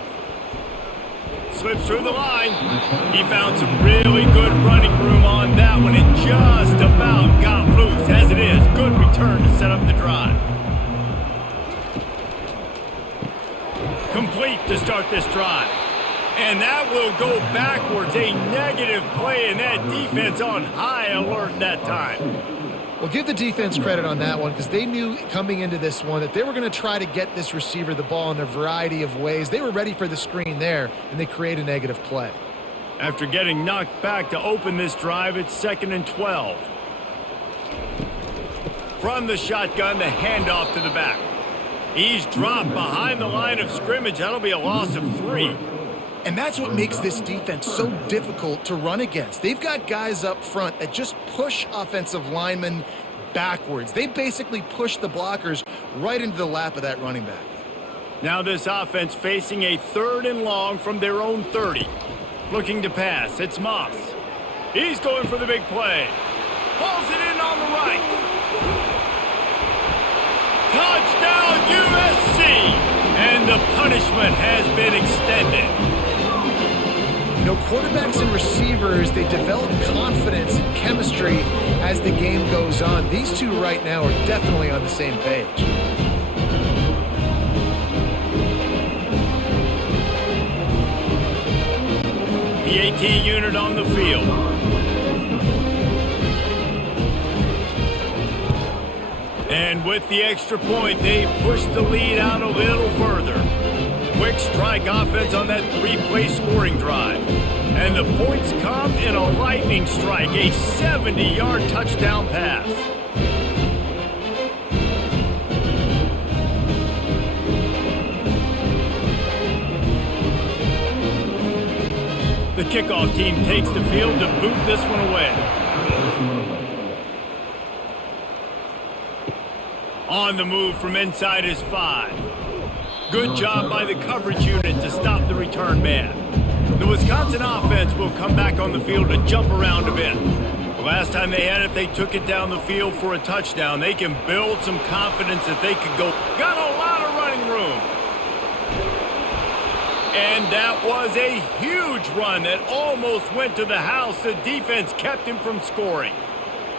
Slips through the line. He found some really good running room on that one. It just about got loose. As it is, good return to set up the drive. Complete to start this drive. And that will go backwards. A negative play, and that defense on high alert that time. Well, give the defense credit on that one because they knew coming into this one that they were going to try to get this receiver the ball in a variety of ways. They were ready for the screen there, and they create a negative play. After getting knocked back to open this drive, it's 2nd and 12. From the shotgun, the handoff to the back. He's dropped behind the line of scrimmage. That'll be a loss of 3. And that's what makes this defense so difficult to run against. They've got guys up front that just push offensive linemen backwards. They basically push the blockers right into the lap of that running back. Now this offense facing a 3rd and long from their own 30. Looking to pass. It's Moss. He's going for the big play. Pulls it in on the right. Touchdown USC! And the punishment has been extended. You know, quarterbacks and receivers, they develop confidence and chemistry as the game goes on. These two right now are definitely on the same page. The AT unit on the field. And with the extra point, they push the lead out a little further. Quick strike offense on that 3-play scoring drive. And the points come in a lightning strike, a 70-yard touchdown pass. The kickoff team takes the field to boot this one away. On the move from inside his 5. Good job by the coverage unit to stop the return man. The Wisconsin offense will come back on the field to jump around a bit. The last time they had it, they took it down the field for a touchdown. They can build some confidence that they could go. Got a lot of running room. And that was a huge run that almost went to the house. The defense kept him from scoring.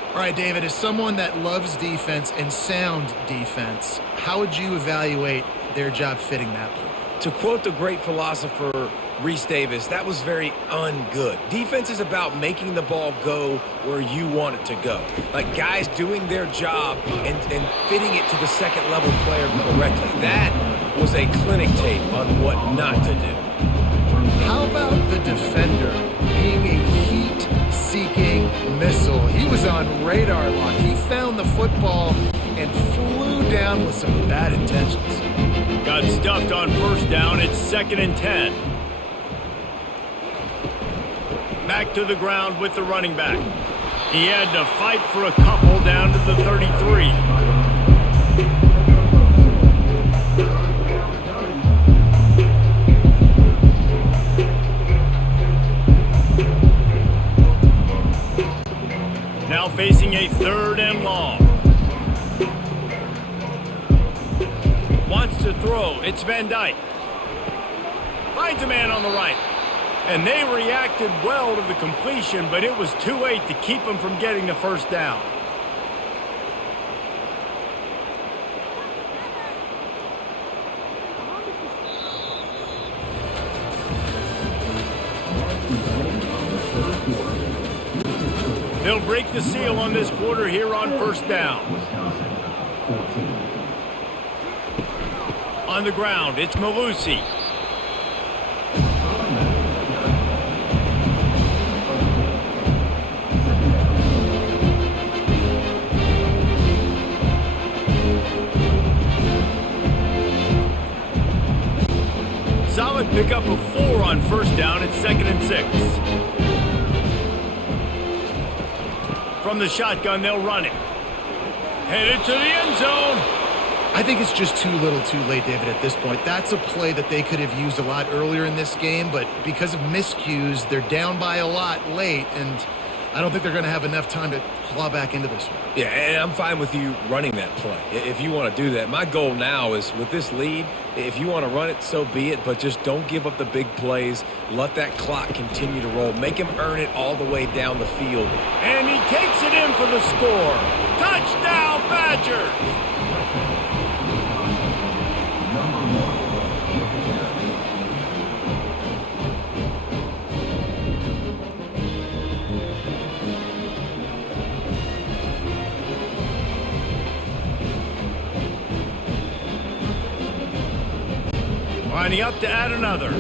All right, David, as someone that loves defense and sound defense, how would you evaluate their job fitting that play? To quote the great philosopher Reese Davis, that was very ungood. Defense is about making the ball go where you want it to go. Like guys doing their job and fitting it to the second level player correctly. That was a clinic tape on what not to do. How about the defender being a heat-seeking missile? He was on radar lock. He found the football and flew down with some bad intentions. Got stuffed on 1st down. It's 2nd and 10. Back to the ground with the running back. He had to fight for a couple down to the 33. Now facing a 3rd and long. Wants to throw. It's Van Dyke. Finds a man on the right. And they reacted well to the completion, but it was too late to keep them from getting the 1st down. They'll break the seal on this quarter here on 1st down. On the ground, it's Malusi. Solid pickup of 4 on 1st down. It's 2nd and 6. From the shotgun, they'll run it. Headed to the end zone. I think it's just too little too late, David, at this point. That's a play that they could have used a lot earlier in this game, but because of miscues, they're down by a lot late, and I don't think they're going to have enough time to claw back into this one. Yeah, and I'm fine with you running that play if you want to do that. My goal now is with this lead, if you want to run it, so be it, but just don't give up the big plays. Let that clock continue to roll. Make him earn it all the way down the field. And he takes it in for the score. Touchdown, Badgers! Lining up to add another.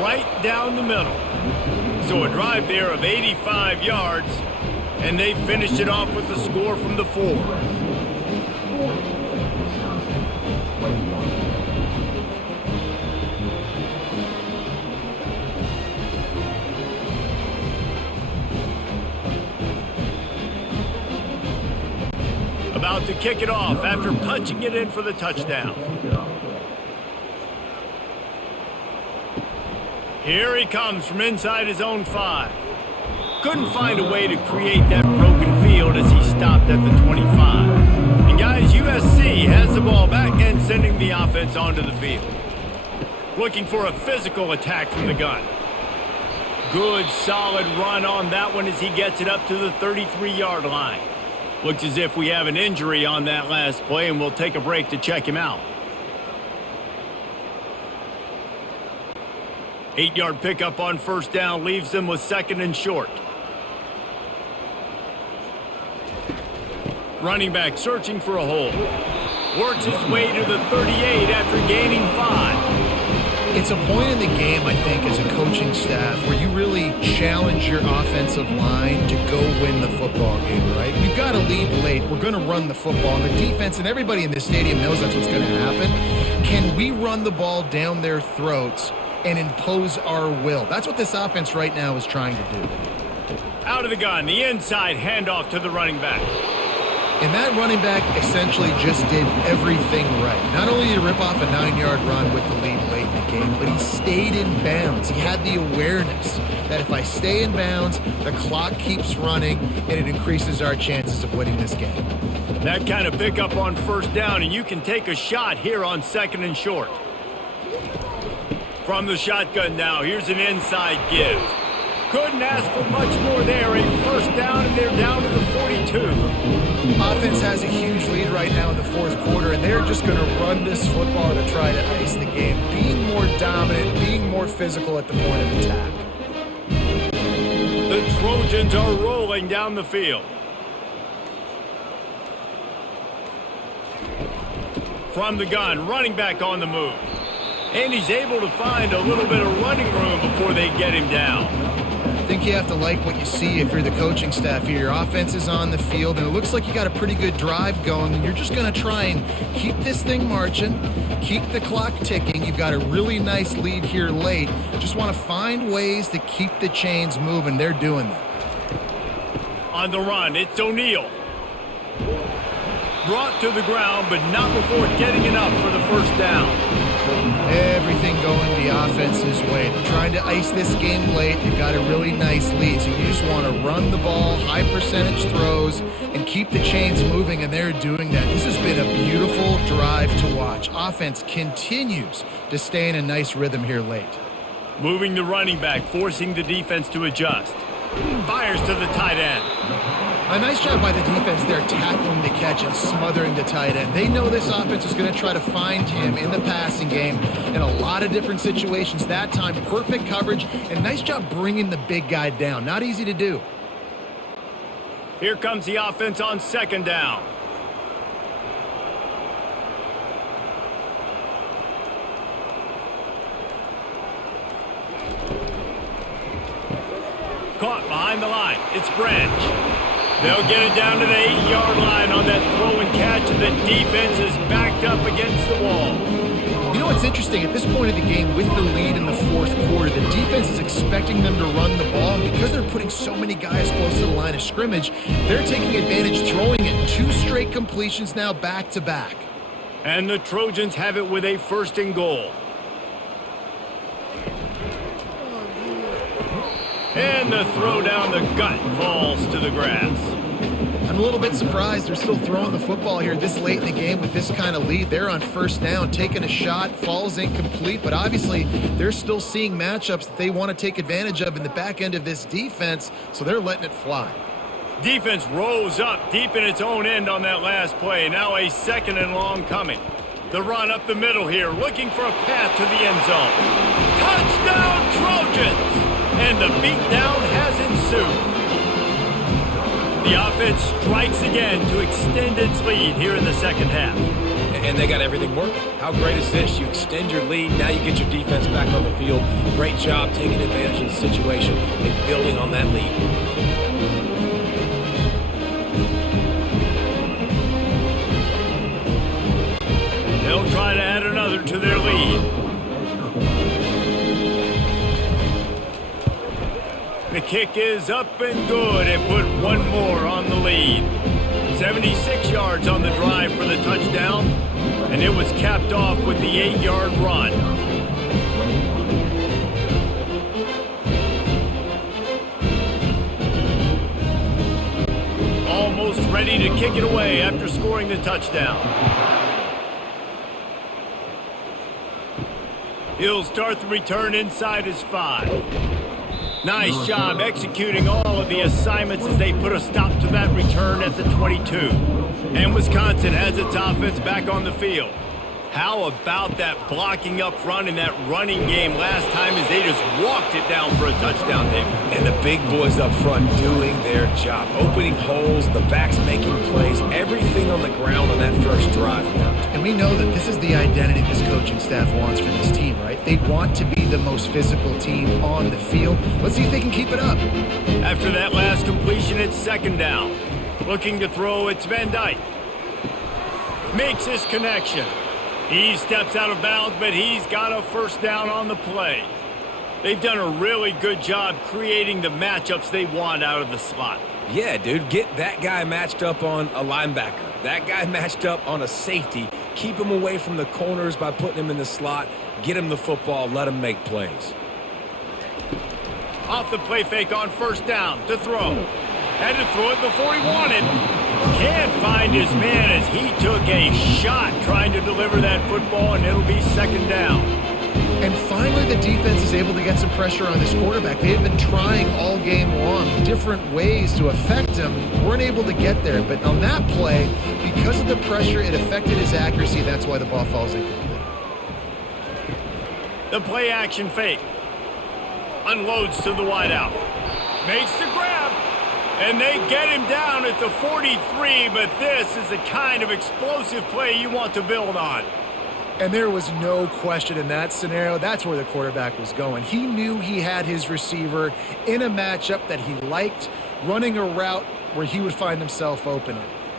Right down the middle. So a drive there of 85 yards, and they finished it off with the score from the 4. About to kick it off after punching it in for the touchdown. Here he comes from inside his own 5. Couldn't find a way to create that broken field as he stopped at the 25. And guys, USC has the ball back and sending the offense onto the field. Looking for a physical attack from the gun. Good solid run on that one as he gets it up to the 33-yard line. Looks as if we have an injury on that last play, and we'll take a break to check him out. 8-yard pickup on first down leaves them with 2nd and short. Running back searching for a hole. Works his way to the 38 after gaining 5. It's a point in the game, I think, as a coaching staff where you really challenge your offensive line to go win the football game, right? We've got a lead late. We're going to run the football. And the defense and everybody in this stadium knows that's what's going to happen. Can we run the ball down their throats and impose our will? That's what this offense right now is trying to do. Out of the gun, the inside handoff to the running back. And that running back essentially just did everything right. Not only did he rip off a 9-yard run with the lead late in the game, but he stayed in bounds. He had the awareness that if I stay in bounds, the clock keeps running, and it increases our chances of winning this game. That kind of pickup on first down, and you can take a shot here on 2nd and short. From the shotgun now, here's an inside give. Couldn't ask for much more there. A first down, and they're down to the 42. Offense has a huge lead right now in the 4th quarter, and they're just going to run this football to try to ice the game. Being more dominant, being more physical at the point of attack. The Trojans are rolling down the field. From the gun, running back on the move. And he's able to find a little bit of running room before they get him down. I think you have to like what you see if you're the coaching staff here. Your offense is on the field, and it looks like you got a pretty good drive going, and you're just going to try and keep this thing marching, keep the clock ticking. You've got a really nice lead here late. Just want to find ways to keep the chains moving. They're doing that. On the run, it's O'Neal. Brought to the ground, but not before getting enough for the first down. Everything going the offense's way. They're trying to ice this game late. They've got a really nice lead, so you just want to run the ball, high percentage throws, and keep the chains moving, and they're doing that. This has been a beautiful drive to watch. Offense continues to stay in a nice rhythm here late. Moving the running back, forcing the defense to adjust. Fires to the tight end. A nice job by the defense there tackling the catch and smothering the tight end. They know this offense is going to try to find him in the passing game in a lot of different situations. That time, perfect coverage, and nice job bringing the big guy down. Not easy to do. Here comes the offense on 2nd down. Caught behind the line. It's Branch. They'll get it down to the 8-yard line on that throw and catch, and the defense is backed up against the wall. You know what's interesting? At this point of the game, with the lead in the 4th quarter, the defense is expecting them to run the ball, and because they're putting so many guys close to the line of scrimmage, they're taking advantage, throwing it 2 straight completions now back-to-back. And the Trojans have it with a 1st and goal. And the throw down the gut falls to the grass. I'm a little bit surprised they're still throwing the football here this late in the game with this kind of lead. They're on first down, taking a shot, falls incomplete, but obviously they're still seeing matchups that they want to take advantage of in the back end of this defense, so they're letting it fly. Defense rose up deep in its own end on that last play. Now a 2nd and long coming. The run up the middle here, looking for a path to the end zone. Touchdown Trojans! And the beatdown has ensued. The offense strikes again to extend its lead here in the second half. And they got everything working. How great is this? You extend your lead, now you get your defense back on the field. Great job taking advantage of the situation and building on that lead. They'll try to add another to their lead. The kick is up and good and put one more on the lead. 76 yards on the drive for the touchdown, and it was capped off with the 8-yard run. Almost ready to kick it away after scoring the touchdown. He'll start the return inside his 5. Nice job executing all of the assignments as they put a stop to that return at the 22. And Wisconsin has its offense back on the field. How about that blocking up front in that running game last time as they just walked it down for a touchdown, David? And the big boys up front doing their job. Opening holes, the backs making plays, everything on the ground on that first drive worked. And we know that this is the identity this coaching staff wants for this team, right? They want to be the most physical team on the field. Let's see if they can keep it up. After that last completion, it's 2nd down. Looking to throw, it's Van Dyke. Makes his connection. He steps out of bounds, but he's got a first down on the play. They've done a really good job creating the matchups they want out of the slot. Yeah, dude, get that guy matched up on a linebacker. That guy matched up on a safety. Keep him away from the corners by putting him in the slot. Get him the football. Let him make plays. Off the play fake on first down to throw. Had to throw it before he wanted. Can't find his man as he took a shot trying to deliver that football, and it'll be 2nd down. And finally, the defense is able to get some pressure on this quarterback. They have been trying all game long different ways to affect him. Weren't able to get there, but on that play, because of the pressure, it affected his accuracy. That's why the ball falls incomplete. The play action fake. Unloads to the wideout. Makes the grab. And they get him down at the 43, but this is the kind of explosive play you want to build on. And there was no question in that scenario. That's where the quarterback was going. He knew he had his receiver in a matchup that he liked, running a route where he would find himself open.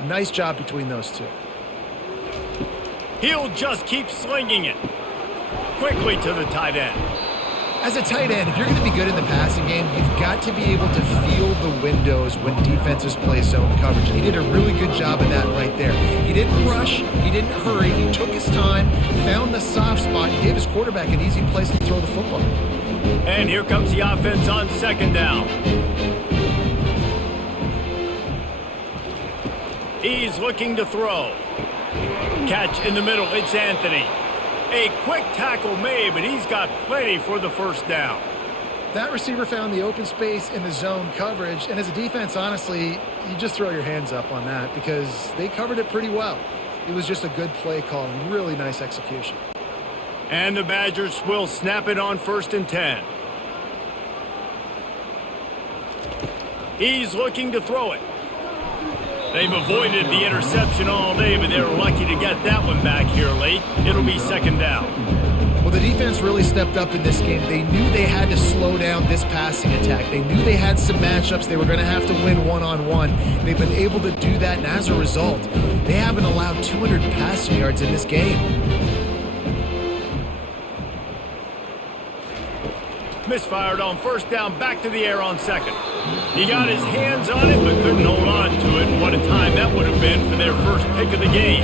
Nice job between those two. He'll just keep slinging it. Quickly to the tight end. As a tight end, if you're going to be good in the passing game, you've got to be able to feel the windows when defenses play zone coverage. And he did a really good job of that right there. He didn't rush. He didn't hurry. He took his time, found the soft spot, and gave his quarterback an easy place to throw the football. And here comes the offense on 2nd down. He's looking to throw. Catch in the middle. It's Anthony. A quick tackle made, but he's got plenty for the first down. That receiver found the open space in the zone coverage, and as a defense, honestly, you just throw your hands up on that because they covered it pretty well. It was just a good play call and really nice execution. And the Badgers will snap it on 1st and 10. He's looking to throw it. They've avoided the interception all day, but they were lucky to get that one back here late. It'll be 2nd down. Well, the defense really stepped up in this game. They knew they had to slow down this passing attack. They knew they had some matchups they were going to have to win one-on-one. They've been able to do that, and as a result, they haven't allowed 200 passing yards in this game. Misfired on 1st down, back to the air on 2nd. He got his hands on it, but couldn't hold on to it. And what a time that would have been for their first pick of the game.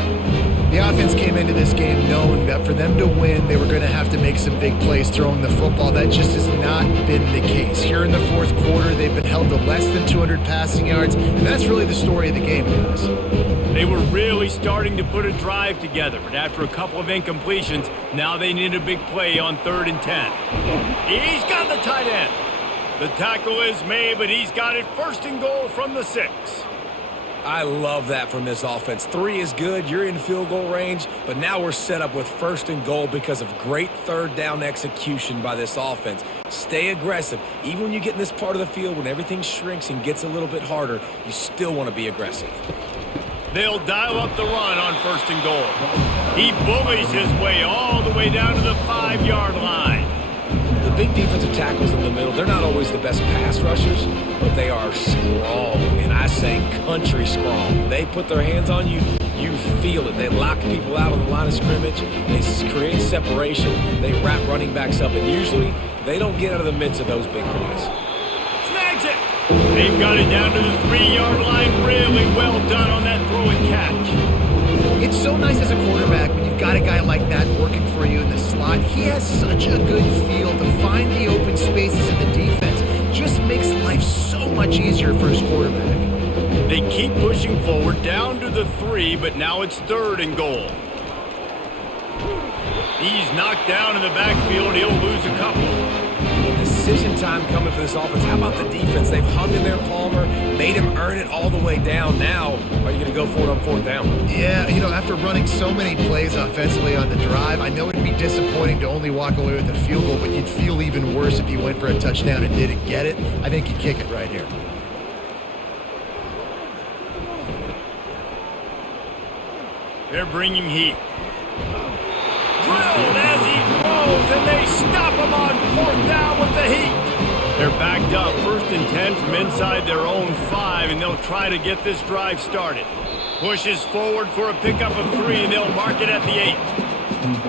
The offense came into this game knowing that for them to win, they were going to have to make some big plays throwing the football. That just has not been the case. Here in the fourth quarter, they've been held to less than 200 passing yards, and that's really the story of the game, guys. They were really starting to put a drive together, but after a couple of incompletions, now they need a big play on 3rd and 10. He's got the tight end. The tackle is made, but he's got it 1st and goal from the 6. I love that from this offense. 3 is good. You're in field goal range, but now we're set up with 1st and goal because of great 3rd down execution by this offense. Stay aggressive. Even when you get in this part of the field, when everything shrinks and gets a little bit harder, you still want to be aggressive. They'll dial up the run on 1st and goal. He bullies his way all the way down to the 5-yard line. The big defensive tackles in the middle, they're not always the best pass rushers, but they are strong, and I say country strong. They put their hands on you, you feel it. They lock people out on the line of scrimmage. They create separation. They wrap running backs up, and usually they don't get out of the midst of those big boys. Snags it. They've got it down to the 3-yard line. Really well done on that throw and catch. It's so nice as a quarterback when you've got a guy like that working for you in the slot. He has such a good feel to find the open spaces in the defense. Just makes life so much easier for his quarterback. They keep pushing forward down to the 3, but now it's 3rd and goal. He's knocked down in the backfield. He'll lose a couple. Decision time coming for this offense. How about the defense? They've hung in there, Palmer, made him earn it all the way down. Now, are you going to go for it on 4th down? Yeah, after running so many plays offensively on the drive, I know it'd be disappointing to only walk away with a field goal, but you'd feel even worse if you went for a touchdown and didn't get it. I think you kick it right here. They're bringing heat. Drilled as he throws, and they stop him on 4th down with the heat. They're backed up 1st and 10 from inside their own 5, and they'll try to get this drive started. Pushes forward for a pickup of 3, and they'll mark it at the 8.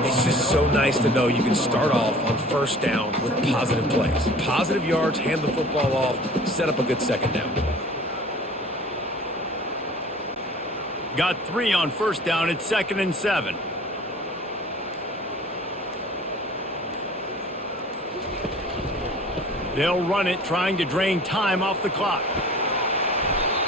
It's just so nice to know you can start off on 1st down with positive plays. Positive yards, hand the football off, set up a good 2nd down. Got 3 on 1st down. It's 2nd and 7. They'll run it, trying to drain time off the clock.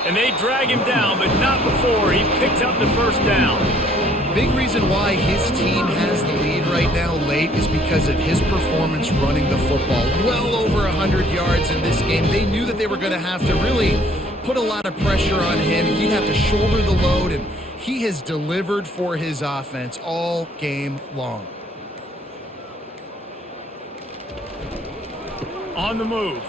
And they drag him down, but not before he picks up the 1st down. Big reason why his team has the lead right now late is because of his performance running the football. Well over 100 yards in this game. They knew that they were going to have to really put a lot of pressure on him. He'd have to shoulder the load, and he has delivered for his offense all game long. On the move.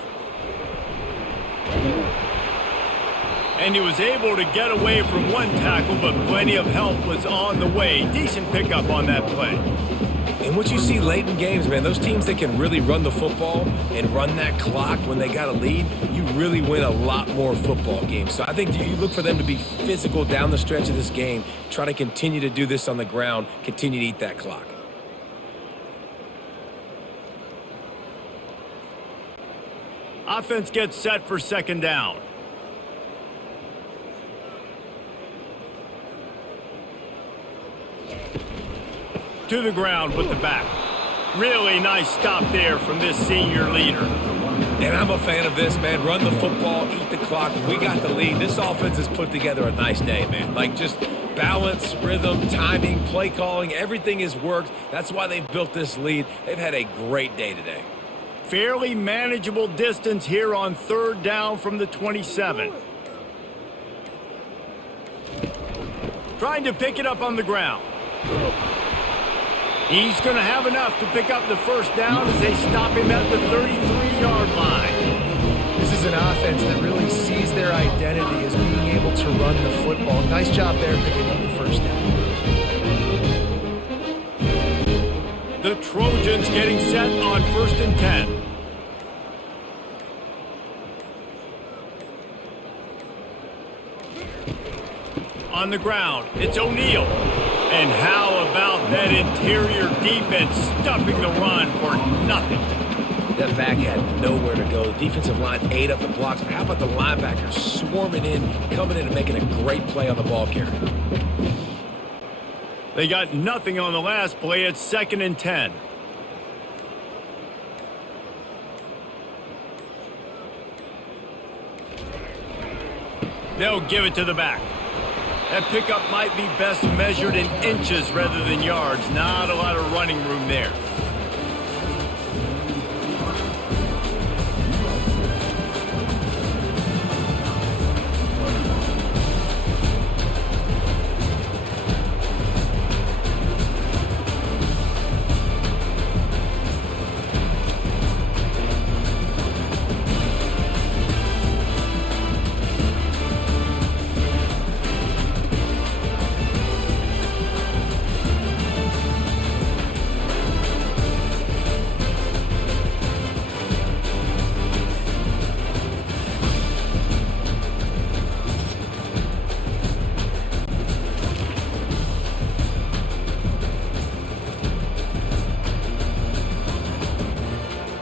And he was able to get away from one tackle, but plenty of help was on the way. Decent pickup on that play. And what you see late in games, man, those teams that can really run the football and run that clock when they got a lead, you really win a lot more football games. So I think you look for them to be physical down the stretch of this game, try to continue to do this on the ground, continue to eat that clock. Offense gets set for 2nd down. To the ground with the back. Really nice stop there from this senior leader. And I'm a fan of this, man. Run the football, eat the clock. We got the lead. This offense has put together a nice day, man. Like just balance, rhythm, timing, play calling, everything has worked. That's why they've built this lead. They've had a great day today. Fairly manageable distance here on 3rd down from the 27. Trying to pick it up on the ground. He's going to have enough to pick up the 1st down as they stop him at the 33-yard line. This is an offense that really sees their identity as being able to run the football. Nice job there picking up the 1st down. The Trojans getting set on 1st and 10. On the ground, it's O'Neal. And how about that interior defense stuffing the run for nothing? That back had nowhere to go. The defensive line ate up the blocks. But how about the linebackers swarming in, coming in and making a great play on the ball carrier? They got nothing on the last play. It's 2nd and 10. They'll give it to the back. That pickup might be best measured in inches rather than yards. Not a lot of running room there.